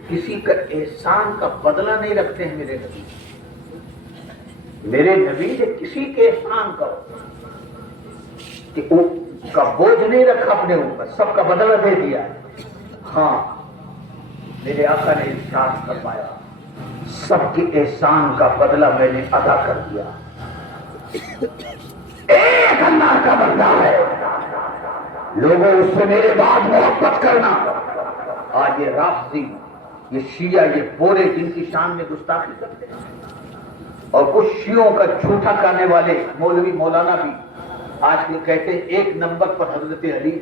کسی کا احسان کا بدلہ نہیں رکھتے ہیں، میرے نبی نے کسی کے احسان کا کہ ان کا بوجھ نہیں رکھا اپنے اوپر، سب کا بدلہ دے دیا ہے۔ ہاں، میرے آقا نے ارشاد فرمایا سب کے احسان کا بدلہ میں نے ادا کر دیا۔ ایک اللہ کا بندہ ہے، لوگوں اس سے میرے بعد محبت کرنا۔ آج یہ رافضی، یہ شیعہ، یہ بورے جن کی شان میں گستاخی کرتے ہیں، اور کچھ شیعوں کا جھوٹا کرنے والے مولوی مولانا بھی آج کل کہتے ہیں ایک نمبر پر حضرت علی،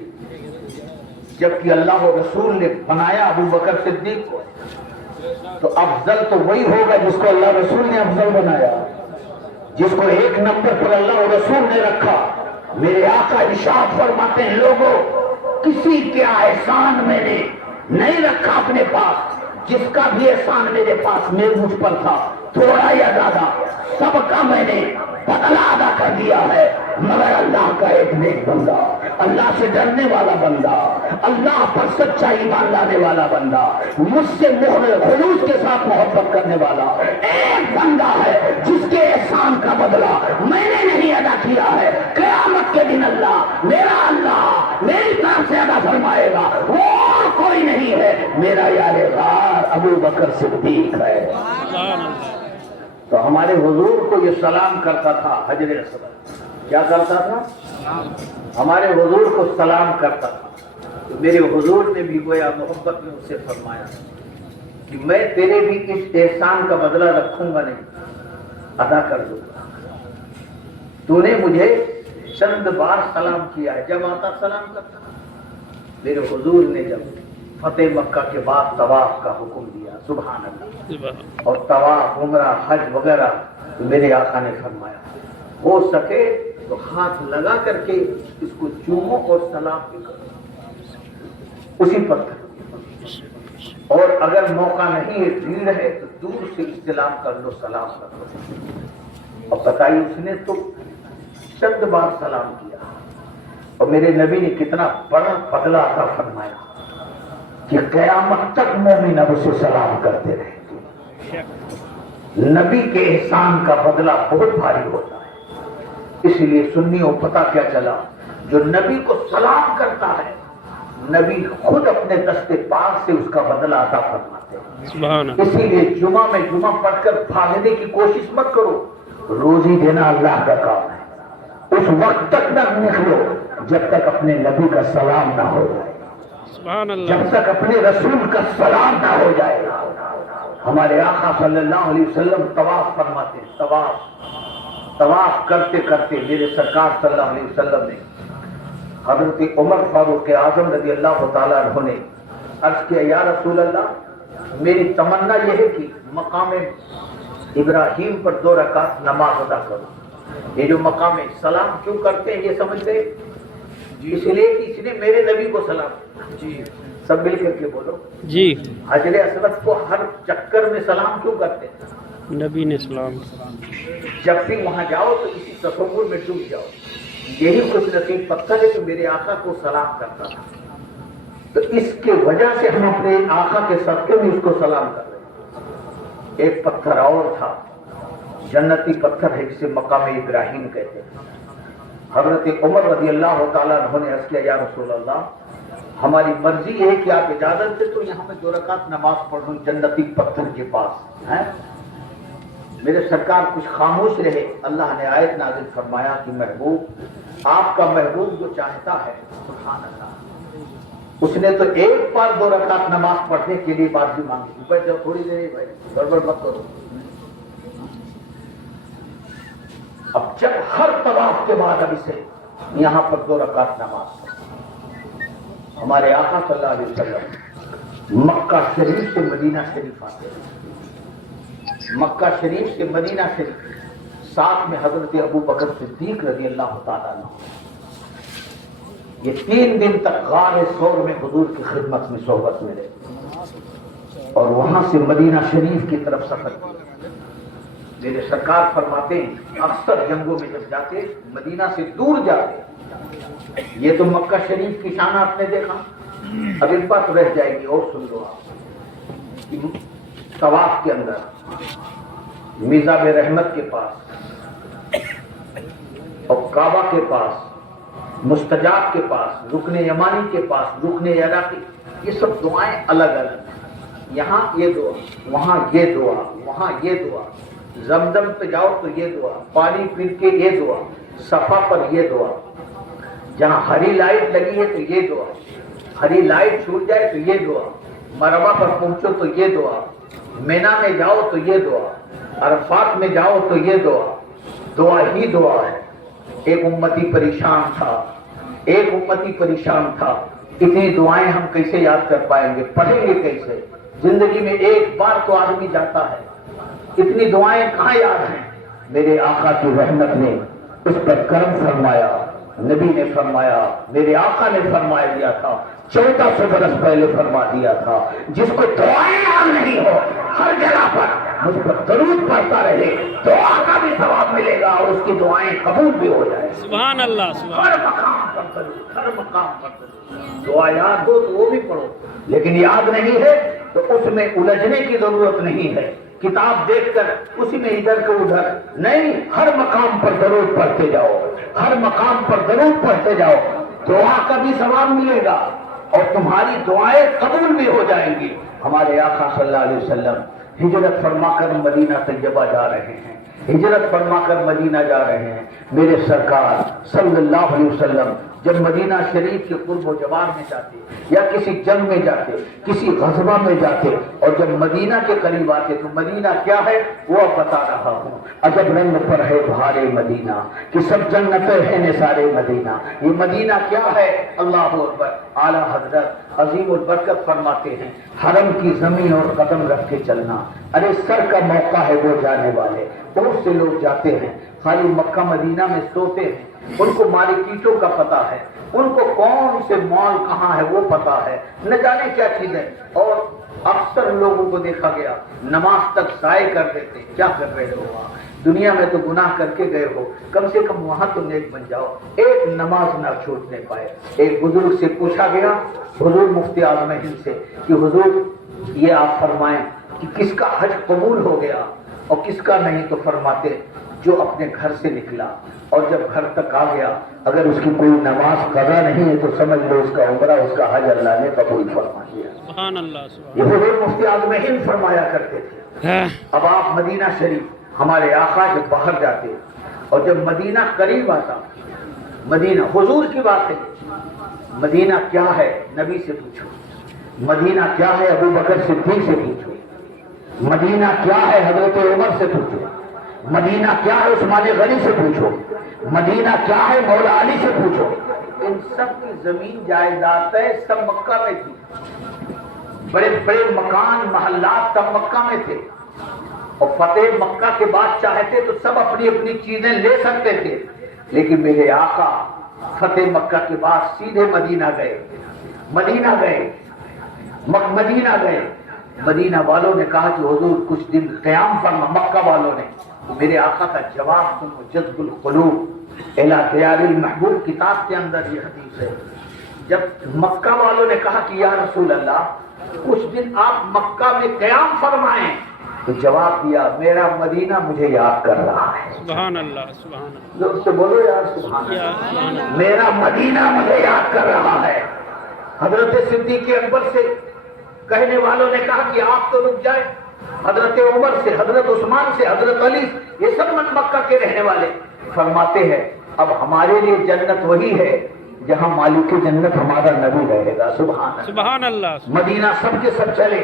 جبکہ اللہ و رسول نے بنایا ابو بکر صدیق کو، تو افضل تو وہی ہوگا جس کو اللہ رسول نے افضل بنایا، جس کو ایک نمبر پر اللہ و رسول نے رکھا۔ میرے آقا ارشاد فرماتے ہیں لوگوں، کسی کا احسان میں نے نہیں رکھا اپنے پاس، جس کا بھی احسان میرے پاس مجھ پر تھا، تھوڑا یا زیادہ، سب کا میں نے بدلہ ادا کر دیا ہے، مگر اللہ کا ایک نیک بندہ، اللہ سے ڈرنے والا بندہ، اللہ پر سچا ایمان لانے والا بندہ، مجھ سے خلوص کے ساتھ محبت کرنے والا ایک بندہ ہے جس کے احسان کا بدلہ میں نے نہیں ادا کیا ہے، قیامت کے دن اللہ میری طرف سے ادا فرمائے گا، وہ اور کوئی نہیں ہے، میرا یار غار ابو بکر صدیق ہے۔ سبحان اللہ۔ تو ہمارے حضور کو یہ سلام کرتا تھا، حجر اسود کیا کرتا تھا؟ ہمارے حضور کو سلام کرتا تھا۔ تو میرے حضور نے بھی گویا محبت میں اسے فرمایا کہ میں تیرے بھی اس احسان کا بدلہ رکھوں گا نہیں، ادا کر دوں گا۔ تو نے مجھے چند بار سلام کیا ہے، جب آتا سلام کرتا۔ میرے حضور نے جب فتح مکہ کے بعد طواف کا حکم دیا، سبحان اللہ، اور طواف، عمرہ، حج وغیرہ، تو میرے آقا نے فرمایا ہو سکے تو ہاتھ لگا کر کے اس کو چومو اور سلام بھی کرو اسی پتھر، اور اگر موقع نہیں ہے، بھیڑ ہے، تو دور سے استلام کر لو، سلام کر لو۔ اور بتائیے اس نے تو چند بار سلام کیا، اور میرے نبی نے کتنا بڑا بدلہ عطا فرمایا کہ قیامت تک مومن اب اسے سلام کرتے رہے۔ نبی کے احسان کا بدلہ بہت بھاری ہوتا ہے، اس لیے سنیوں پتہ کیا چلا، جو نبی کو سلام کرتا ہے نبی خود اپنے دست پاک سے اس کا بدلہ عطا فرماتے ہیں. سبحان اللہ. اسی لیے جمعہ میں جمعہ پڑھ کر بھاگنے کی کوشش مت کرو. روزی دینا اللہ کا کام ہے. اس وقت تک نہ نکلو جب تک اپنے نبی کا سلام نہ ہو جائے, سبحان اللہ. جب تک اپنے رسول کا سلام نہ ہو جائے. ہمارے آقا صلی اللہ علیہ وسلم طواف فرماتے ہیں. طواف کرتے کرتے میرے سرکار صلی اللہ علیہ وسلم نے حضرت عمر فاروق اعظم رضی اللہ تعالیٰ عنہ نے عرض کیا, یا رسول اللہ میری تمنا یہ ہے کہ مقام ابراہیم پر 2 رکعت نماز ادا کروں. یہ جو مقام سلام کیوں کرتے ہیں یہ سمجھ گئے؟ اس لیے کہ اس نے میرے نبی کو سلام. جی سب مل کر کے بولو. جی حجر اسود کو ہر چکر میں سلام کیوں کرتے ہیں؟ نبی نے سلام. جب بھی وہاں جاؤ تو اسی تصور میں ڈوب جاؤ, یہی خوش نصیب پتھر ہے کہ میرے آقا کو سلام کرتا تھا. تو اس کے وجہ سے ہم اپنے آقا کے صدقے میں اس کو سلام کر رہے ہیں. ایک پتھر اور تھا, جنتی پتھر ہے جسے مقام ابراہیم کہتے ہیں. حضرت عمر رضی اللہ تعالیٰ عنہ نے عرض کیا, یا رسول اللہ ہماری مرضی ہے کہ آپ اجازت دے تو یہاں میں 2 رکعت نماز پڑھ لوں جنتی پتھر کے پاس ہیں. میرے سرکار کچھ خاموش رہے. اللہ نے آیت نازل فرمایا کہ محبوب آپ کا محبوب جو چاہتا ہے سبحان اللہ اس نے تو ایک بار 2 رکعت نماز پڑھنے کے لیے بات بھی مانگی. اوپر جب تھوڑی دیر بھائی گڑبڑ مت کرو. اب جب ہر طواف کے بعد اب اسے یہاں پر 2 رکعت نماز پڑھ. ہمارے آقا صلی اللہ علیہ وسلم مکہ شریف سے مدینہ شریف آتے ہیں. مکہ شریف سے مدینہ شریف, ساتھ میں حضرت ابو بکر صدیق رضی اللہ تعالیٰ عنہ. یہ 3 دن تک غار ثور میں حضور کی خدمت میں صحبت میں رہے اور وہاں سے مدینہ شریف کی طرف سفر کیا. میرے سرکار فرماتے ہیں اکثر جنگوں میں جب جاتے مدینہ سے دور جاتے. یہ تو مکہ شریف کی شان آپ نے دیکھا. اب ایک بات رہ جائے گی اور سن لو آپ. طواف کے اندر میزاب رحمت کے پاس اور کعبہ کے پاس, مستجاب کے پاس, رکن یمانی کے پاس, رکن عراقی, یہ سب دعائیں الگ الگ. یہاں یہ دعا, وہاں یہ دعا, وہاں یہ دعا. زمزم پہ جاؤ تو یہ دعا, پانی پی کے یہ دعا, صفا پر یہ دعا, جہاں ہری لائٹ لگی ہے تو یہ دعا, ہری لائٹ چھوٹ جائے تو یہ دعا, مروا پر پہنچو تو یہ دعا, مینا میں جاؤ تو یہ دعا, عرفات میں جاؤ تو یہ دعا. دعا ہی دعا ہے. ایک امتی پریشان تھا, ایک امتی پریشان تھا. اتنی دعائیں ہم کیسے یاد کر پائیں گے, پڑھیں گے کیسے؟ زندگی میں ایک بار تو آدمی جاتا ہے, اتنی دعائیں کہاں یاد ہیں؟ میرے آقا کی رحمت نے اس پر کرم فرمایا. نبی نے فرمایا, میرے آقا نے فرما دیا تھا, 1400 برس پہلے فرما دیا تھا, جس کو دعائیں یاد نہیں ہو ہر جگہ پر مجھ پر درود پڑھتا رہے, دعا کا بھی ثواب ملے گا اور اس کی دعائیں قبول بھی ہو جائے. سبحان اللہ. ہر مقام پر درود, ہر مقام پر درود. دعا یاد ہو تو وہ بھی پڑھو, لیکن یاد نہیں ہے تو اس میں الجھنے کی ضرورت نہیں ہے. کتاب دیکھ کر اسی میں ادھر کو ادھر نہیں, ہر مقام پر درود پڑھتے جاؤ, ہر مقام پر درود پڑھتے جاؤ. دعا کا بھی ثواب ملے گا اور تمہاری دعائیں قبول بھی ہو جائیں گی. ہمارے آقا صلی اللہ علیہ وسلم ہجرت فرما کر مدینہ طیبہ جا رہے ہیں, ہجرت فرما کر مدینہ جا رہے ہیں. میرے سرکار صلی اللہ علیہ وسلم جب مدینہ شریف کے قرب و جوار میں جاتے یا کسی جنگ میں جاتے, کسی غزوہ میں جاتے اور جب مدینہ کے قریب آتے تو مدینہ کیا ہے وہ اب بتا رہا ہوں. عجب رنگ پر ہے بہار مدینہ کہ سب جنتیں ہیں نثار مدینہ. یہ مدینہ کیا ہے؟ اللہ اکبر. اعلیٰ حضرت عظیم البرکت فرماتے ہیں حرم کی زمین اور قدم رکھ کے چلنا. ارے سر کا موقع ہے وہ جانے والے, بہت سے لوگ جاتے ہیں خالی مکہ مدینہ میں سوتے ہیں, ان کو مارکیٹوں کا پتہ ہے, ان کو کون سے مال کہاں ہے وہ پتہ ہے, نہ جانے کیا چیزیں. اور اکثر لوگوں کو دیکھا گیا نماز تک ضائع کر دیتے. کیا کر رہے ہو وہاں؟ دنیا میں تو گناہ کر کے گئے ہو, کم سے کم وہاں تو نیک بن جاؤ, ایک نماز نہ چھوٹنے پائے. ایک بزرگ سے پوچھا گیا, حضور مفتی اعظم ہند سے, کہ حضور یہ آپ فرمائیں کہ کس کا حج قبول ہو گیا اور کس کا نہیں. تو فرماتے جو اپنے گھر سے نکلا اور جب گھر تک آ گیا اگر اس کی کوئی نماز قضا نہیں ہے تو سمجھ لو اس کا عمرہ اس کا حج اللہ نے قبول فرما دیا۔ سبحان اللہ سبحان یہ حضور مفتی اعظم ہند فرمایا کرتے تھے۔ اللہ۔ اب آپ مدینہ شریف ہمارے آقا جب باہر جاتے اور جب مدینہ قریب آتا، مدینہ حضور کی بات ہے، مدینہ کیا ہے نبی سے پوچھو، مدینہ کیا ہے ابو بکر صدیق سے پوچھو، مدینہ کیا ہے حضرت عمر سے پوچھو، مدینہ کیا ہے عثمان غنی سے پوچھو، مدینہ کیا ہے مولا علی سے پوچھو۔ ان سب کی زمین جائیدادیں سب مکہ میں تھی، بڑے بڑے مکان محلات سب مکہ میں تھے، اور فتح مکہ کے بعد چاہتے تو سب اپنی اپنی چیزیں لے سکتے تھے، لیکن میرے آقا فتح مکہ کے بعد سیدھے مدینہ گئے، مدینہ گئے، مدینہ والوں نے کہا کہ حضور کچھ دن قیام فرما، مکہ والوں نے۔ میرے آقا کا جواب سنو، جذب القلوب الی دیار المحبوب کتاب کے اندر یہ حدیث ہے۔ جب مکہ والوں نے کہا کہ یا رسول اللہ کچھ دن آپ مکہ میں قیام فرمائیں، تو جواب دیا میرا مدینہ مجھے یاد کر رہا ہے۔ سبحان اللہ سبحان اللہ۔ لوگ سے بولو یار سبحان یا اللہ، سبحان اللہ۔ میرا مدینہ مجھے یاد کر رہا ہے۔ حضرت صدیق اکبر سے کہنے والوں نے کہا کہ آپ تو رک جائیں، حضرت عمر سے، حضرت عثمان سے، حضرت علی سے، یہ سب مکہ کے رہنے والے فرماتے ہیں اب ہمارے لیے جنت وہی ہے جہاں مالک جنت ہمارا نبی رہے گا۔ سبحان اللہ، سبحان اللہ۔ مدینہ سب کے سب چلے۔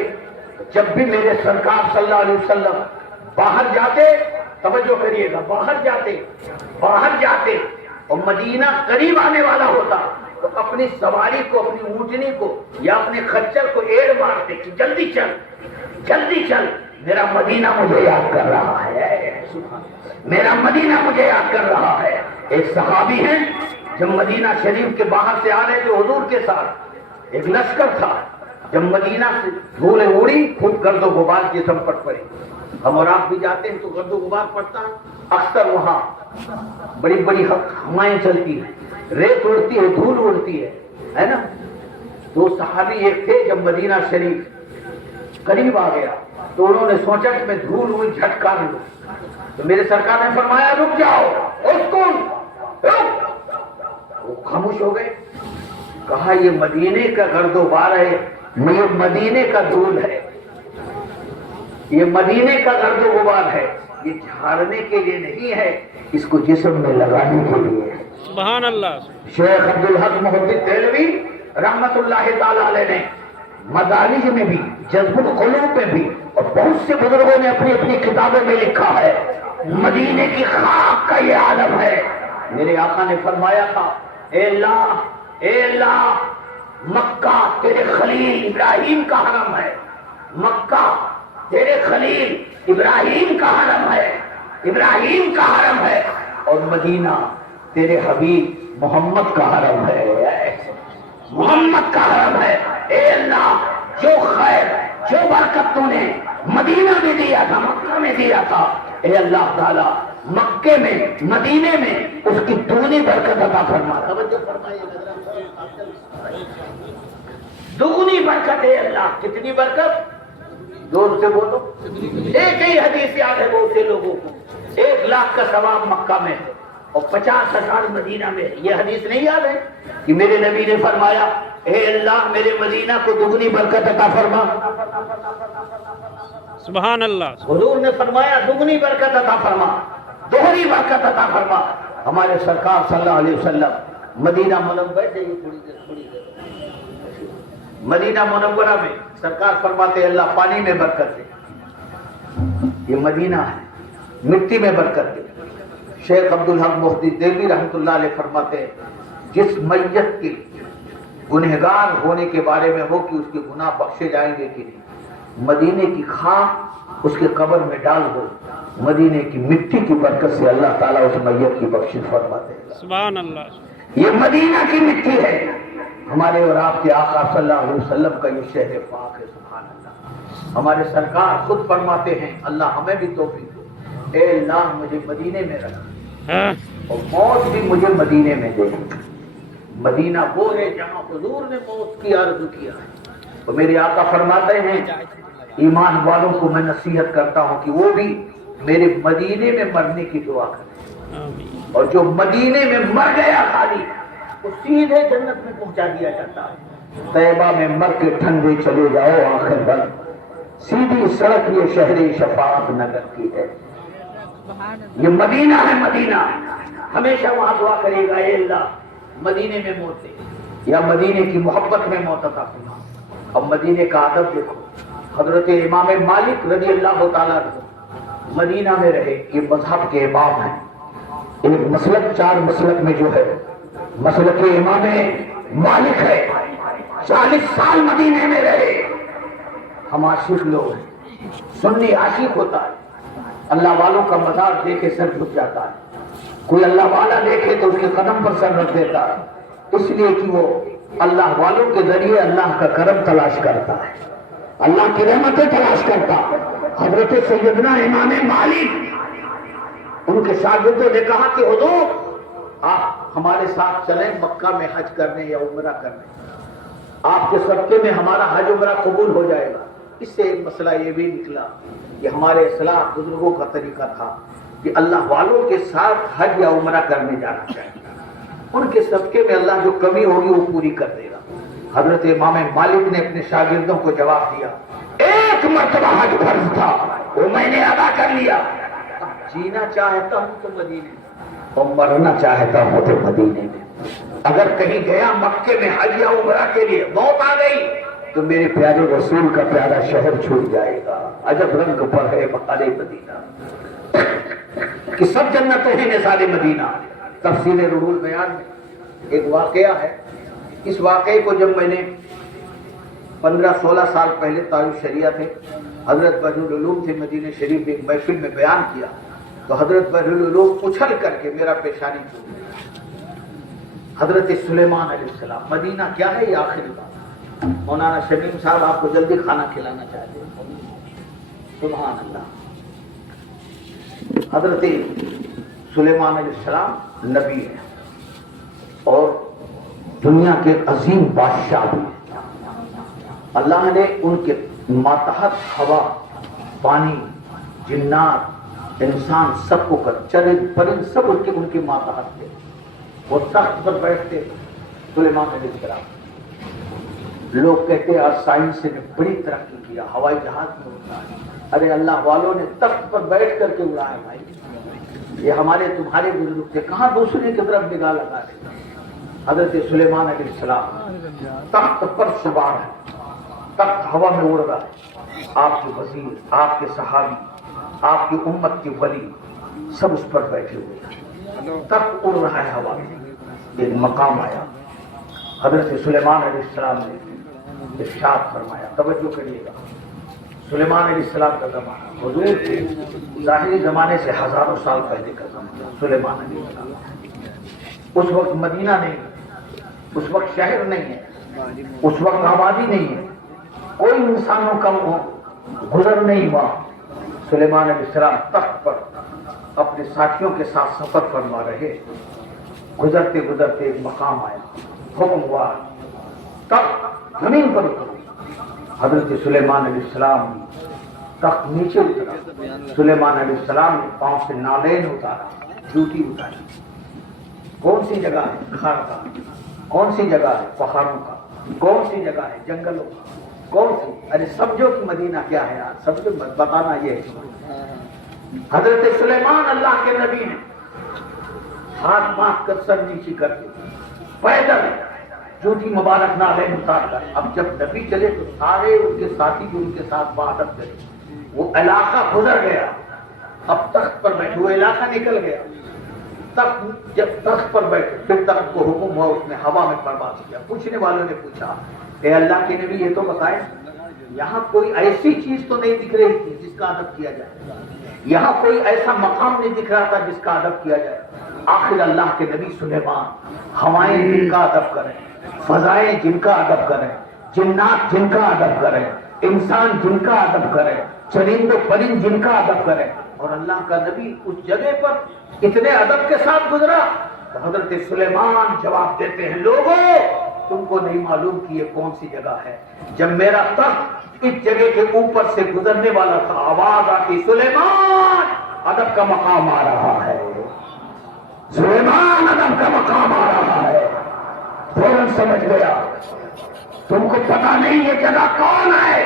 جب بھی میرے سرکار صلی اللہ علیہ وسلم باہر جاتے، توجہ کریے گا، باہر جاتے اور مدینہ قریب آنے والا ہوتا تو اپنی سواری کو، اپنی اونٹنی کو یا اپنے خچر کو ایڑ مارتے کہ جلدی چل، میرا مدینہ مجھے یاد کر رہا ہے، میرا مدینہ مجھے یاد کر رہا ہے۔ ایک صحابی ہیں جب مدینہ شریف کے باہر سے آ رہے تھے حضور کے ساتھ، ایک لشکر تھا، جب مدینہ سے دھولیں اڑی خود گرد و غبار جسم پر پڑے۔ ہم اور آپ بھی جاتے ہیں تو گرد و غبار پڑتا ہے، اکثر وہاں بڑی بڑی ہوائیں چلتی ہیں، ریت اڑتی ہے، دھول اڑتی ہے نا۔ دو صحابی ایک تھے، جب مدینہ شریف قریب آ گیا تو انہوں نے سوچا کہ میں دھول ہوئی جھٹکا لوں، تو میرے سرکار نے فرمایا رک جاؤ، اسکن رک۔ وہ خاموش ہو گئے، کہا یہ مدینے کا گرد و غبار ہے، یہ مدینے کا دھول ہے، یہ مدینے کا گرد و غبار ہے، یہ جھاڑنے کے لیے نہیں ہے، اس کو جسم میں لگانے کے لیے ہے۔ سبحان اللہ۔ شیخ عبدالحق محدث دہلوی رحمت اللہ تعالی علیہ نے مدارج میں بھی، جذب القلوب میں بھی، اور بہت سے بزرگوں نے اپنی اپنی کتابوں میں لکھا ہے، مدینے کی خاک کا یہ عالم ہے۔ میرے آقا نے فرمایا تھا اے اللہ مکہ تیرے خلیل ابراہیم کا حرم ہے، مکہ تیرے خلیل ابراہیم کا حرم ہے، اور مدینہ تیرے حبیب محمد کا حرم ہے، محمد کا حرم ہے۔ اے اللہ جو خیر جو برکت تو نے مدینہ میں دیا تھا، مکہ میں دیا تھا، اے اللہ تعالی مکے میں، مدینے میں اس کی دگنی برکت عطا فرما۔ دگنی برکت ہے اللہ، کتنی برکت؟ زور سے بولو۔ ایک ہی حدیث یاد ہے بہت سے لوگوں کو، 1,00,000 کا ثواب مکہ میں ہے اور 50,000 مدینہ میں ہے۔ یہ حدیث نہیں یاد ہے کہ میرے نبی نے فرمایا اے اللہ میرے مدینہ کو دگنی برکت عطا فرما؟ سبحان اللہ۔ حضور نے فرمایا دگنی برکت عطا فرما، دوہری برکت عطا فرما۔ ہمارے سرکار صلی اللہ علیہ وسلم مدینہ منورہ تھوڑی دیر مدینہ منورہ میں سرکار فرماتے اللہ پانی میں برکت دے، یہ مدینہ ہے، مٹی میں برکت دے۔ شیخ عبدالحق محدث دہلوی رحمۃ اللہ علیہ فرماتے ہیں جس میت کی گنہگار ہونے کے بارے میں ہو کہ اس کے گناہ بخشے جائیں گے کہ نہیں، مدینے کی خاک اس کے قبر میں ڈال دو، مدینے کی مٹی کی برکت سے اللہ تعالیٰ اس میت کی بخشش فرماتے ہیں۔ سبحان اللہ۔ یہ مدینہ کی مٹی ہے، ہمارے اور آپ کے آقا صلی اللہ علیہ وسلم کا یہ شہر پاک ہے۔ سبحان اللہ۔ ہمارے سرکار خود فرماتے ہیں اللہ ہمیں بھی توفیق دے، اے اللہ مجھے مدینے میں رکھ اور موت بھی مجھے مدینے میں دے۔ مدینہ وہ ہے جہاں حضور نے موت کی آرزو کیا ہے۔ تو میرے آقا فرماتے ہیں ایمان والوں کو میں نصیحت کرتا ہوں کہ وہ بھی میرے مدینے میں مرنے کی دعا کرے، آمین اور جو مدینے میں مر گیا خالی وہ سیدھے جنت میں پہنچا دیا جاتا ہے۔ طیبہ میں مر کے ٹھنڈے چلے جاؤ آخر بل، سیدھی سڑک یہ شہر شفاعت نگر کی ہے، یہ مدینہ ہے مدینہ۔ ہمیشہ وہاں دعا کرے گا، اے اللہ مدینے میں موت دے، یا مدینے کی محبت میں موت عطا فرما۔ اب مدینے کا ادب دیکھو، حضرت امام مالک رضی اللہ تعالیٰ عنہ مدینہ میں رہے، یہ مذہب کے امام ہیں، ایک مسلک 4 مسلک میں جو ہے مسلک امام مالک ہے، 40 سال مدینے میں رہے۔ ہم عاشق لوگ ہیں، سنی عاشق ہوتا ہے، اللہ والوں کا مزار دیکھ کے سر جھک جاتا ہے، کوئی اللہ والا دیکھے تو اس کے قدم پر سر رکھ دیتا ہے، اس لیے کہ وہ اللہ والوں کے ذریعے اللہ کا کرم تلاش کرتا ہے، اللہ کی رحمتیں تلاش کرتا ہے۔ حضرت سیدنا امام مالک، ان کے شاگردوں نے کہا کہ حضور آپ ہمارے ساتھ چلیں مکہ میں حج کرنے یا عمرہ کرنے، آپ کے صدقے میں ہمارا حج عمرہ قبول ہو جائے گا۔ اس سے ایک مسئلہ یہ بھی نکلا کہ ہمارے اسلاف بزرگوں کا طریقہ تھا کہ اللہ والوں کے ساتھ حج یا عمرہ کرنے جانا چاہیے، ان کے صدقے میں اللہ جو کمی ہوگی وہ پوری کر دے گا۔ حضرت امام مالک نے اپنے شاگردوں کو جواب دیا، ایک مرتبہ حج فرض تھا وہ میں نے ادا کر لیا، جینا چاہتا ہوں تو مدینے میں اور مرنا چاہتا ہوں تو مدینے میں۔ اگر کہیں گیا مکے میں حج یا عمرہ کے لیے موت آ گئی تو میرے پیارے رسول کا پیارا شہر چھوٹ جائے گا۔ عجب رنگ پر ہے بہار مدینہ کہ سب جنتیں ہیں نثار مدینہ۔ تفصیل روح البیان میں ایک واقعہ ہے، اس واقعے کو جب میں نے 15-16 سال پہلے تعارف شریعہ تھے، حضرت بحر العلوم تھے مدینہ شریف میں، ایک محفل میں بیان کیا تو حضرت بحر العلوم اچھل کر کے میرا پیشانی چھو گیا۔ حضرت سلیمان علیہ السلام، مدینہ کیا ہے یہ آخری بات۔ مولانا شمیم صاحب آپ کو جلدی کھانا کھلانا چاہتے ہیں، سبحان اللہ۔ حضرت سلیمان علیہ السلام نبی ہے اور دنیا کے عظیم بادشاہ بھی ہیں۔ اللہ نے ان کے ماتحت ہوا، پانی، جنات، انسان سب کو کر، چرند پرند سب ان کے ماتحت تھے۔ وہ تخت پر بیٹھتے سلیمان علیہ السلام۔ لوگ کہتے ہیں آج سائنس نے بڑی ترقی کیا، ہوائی جہاز میں اڑتا ہے۔ ارے اللہ والوں نے تخت پر بیٹھ کر کے اڑایا بھائی، یہ ہمارے تمہارے بزرگ تھے، کہاں دوسرے کی طرف نگاہ لگا رہے۔ حضرت سلیمان علیہ السلام تخت پر سوار ہے، تخت ہوا میں اڑ رہا ہے، آپ کے وزیر، آپ کے صحابی، آپ کی امت کے ولی سب اس پر بیٹھے ہوئے ہیں، تخت اڑ رہا ہے ہوا میں۔ ایک مقام آیا، حضرت سلیمان علیہ السلام نے ارشاد فرمایا، توجہ کریے گا، سلیمان علیہ السلام کا زمانہ حضور کے ظاہری زمانے سے ہزاروں سال پہلے کا زمانہ، سلیمان علیہ السلام۔ اس وقت مدینہ نہیں، اس وقت شہر نہیں ہے، اس وقت آبادی نہیں ہے، کوئی انسانوں کا گزر نہیں ہوا۔ سلیمان علیہ السلام تخت پر اپنے ساتھیوں کے ساتھ سفر فرما رہے، گزرتے گزرتے ایک مقام آیا، حکم ہوا تخت زمین پر اترو۔ حضرت سلیمان علیہ السلام تخت نیچے اترا، سلیمان علیہ السلام نے پاؤں سے نالین اتارا، جوتی اتاری۔ کون سی جگہ ہے؟ خارقہ۔ کون سی جگہ ہے؟ پہاڑوں کا۔ کون سی جگہ ہے؟ جنگلوں کا۔ کون سی؟ ارے سمجھو کہ مدینہ کیا ہے یار، سمجھو، بتانا یہ ہے۔ حضرت سلیمان اللہ کے نبی نے ہاتھ مانگ کر سر نیچی کر کے پیدل جوتی مبارک نالین اتار کر، اب جب نبی چلے تو سارے ان کے ساتھی جو ان کے ساتھ بہادر چلے، وہ علاقہ گزر گیا، اب تخت پر بیٹھے، وہ علاقہ نکل گیا۔ تخت جب تخت پر بیٹھے پھر تخت کو حکم ہوا، اس نے ہوا میں پرواز کیا۔ پوچھنے والوں نے پوچھا، اے اللہ کے نبی یہ تو بتائیں، یہاں کوئی ایسی چیز تو نہیں دکھ رہی تھی جس کا ادب کیا جائے، یہاں کوئی ایسا مقام نہیں دکھ رہا تھا جس کا ادب کیا جائے۔ آخر اللہ کے نبی سلیمان ہوائیں جن کا ادب کریں، فضائیں جن کا ادب کریں، جنات جن کا ادب کریں، انسان جن کا ادب کریں، چرند و پرند جن کا ادب کریں، اور اللہ کا نبی اس جگہ پر اتنے ادب کے ساتھ گزرا تو حضرت سلیمان جواب دیتے ہیں، لوگوں تم کو نہیں معلوم کہ یہ کون سی جگہ ہے، جب میرا تخت اس جگہ کے اوپر سے گزرنے والا تھا، آواز آتی سلیمان ادب کا مقام آ رہا ہے، سلیمان ادب کا مقام آ رہا ہے۔ فوراً سمجھ گیا، تم کو پتا نہیں یہ جگہ کون ہے۔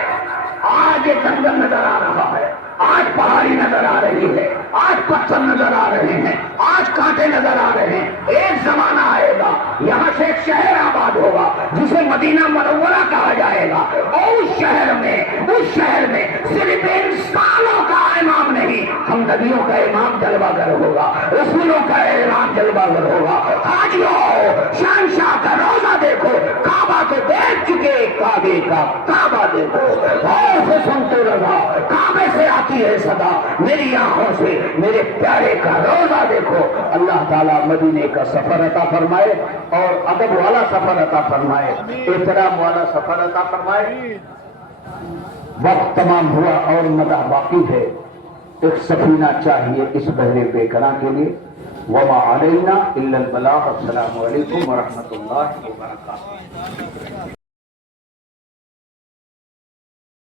آج یہ جنگل نظر آ رہا ہے، آج پہاڑی نظر آ رہی ہے، آج پتھر نظر آ رہے ہیں، آج کانٹے نظر آ رہے ہیں۔ ایک زمانہ آئے گا یہاں سے ایک شہر آباد ہوگا جسے مدینہ منورہ کہا جائے گا، اور اس شہر میں صرف انسانوں کا امام نہیں، ہم نبیوں کا امام جلوہ گر ہوگا، رسولوں کا امام جلوہ گر ہوگا۔ حاجیوں، شہنشاہ کا روزہ دیکھو، کعبہ کو دیکھ چکے، کعبے کا کعبہ دیکھو، غور سے سنتے رہا، کعبے سے آتی ہے صدا، میری آنکھوں سے میرے پیارے کا روزہ دیکھو۔ اللہ تعالیٰ مدینے کا سفر عطا فرمائے اور ادب والا سفر عطا فرمائے، احترام والا سفر عطا فرمائے۔ وقت تمام ہوا اور مدح باقی ہے۔ ایک سفینہ چاہیے اس بحر بے گناہ کے لیے۔ وما علینا الا البلاغ۔ السلام علیکم ورحمۃ اللہ وبرکاتہ۔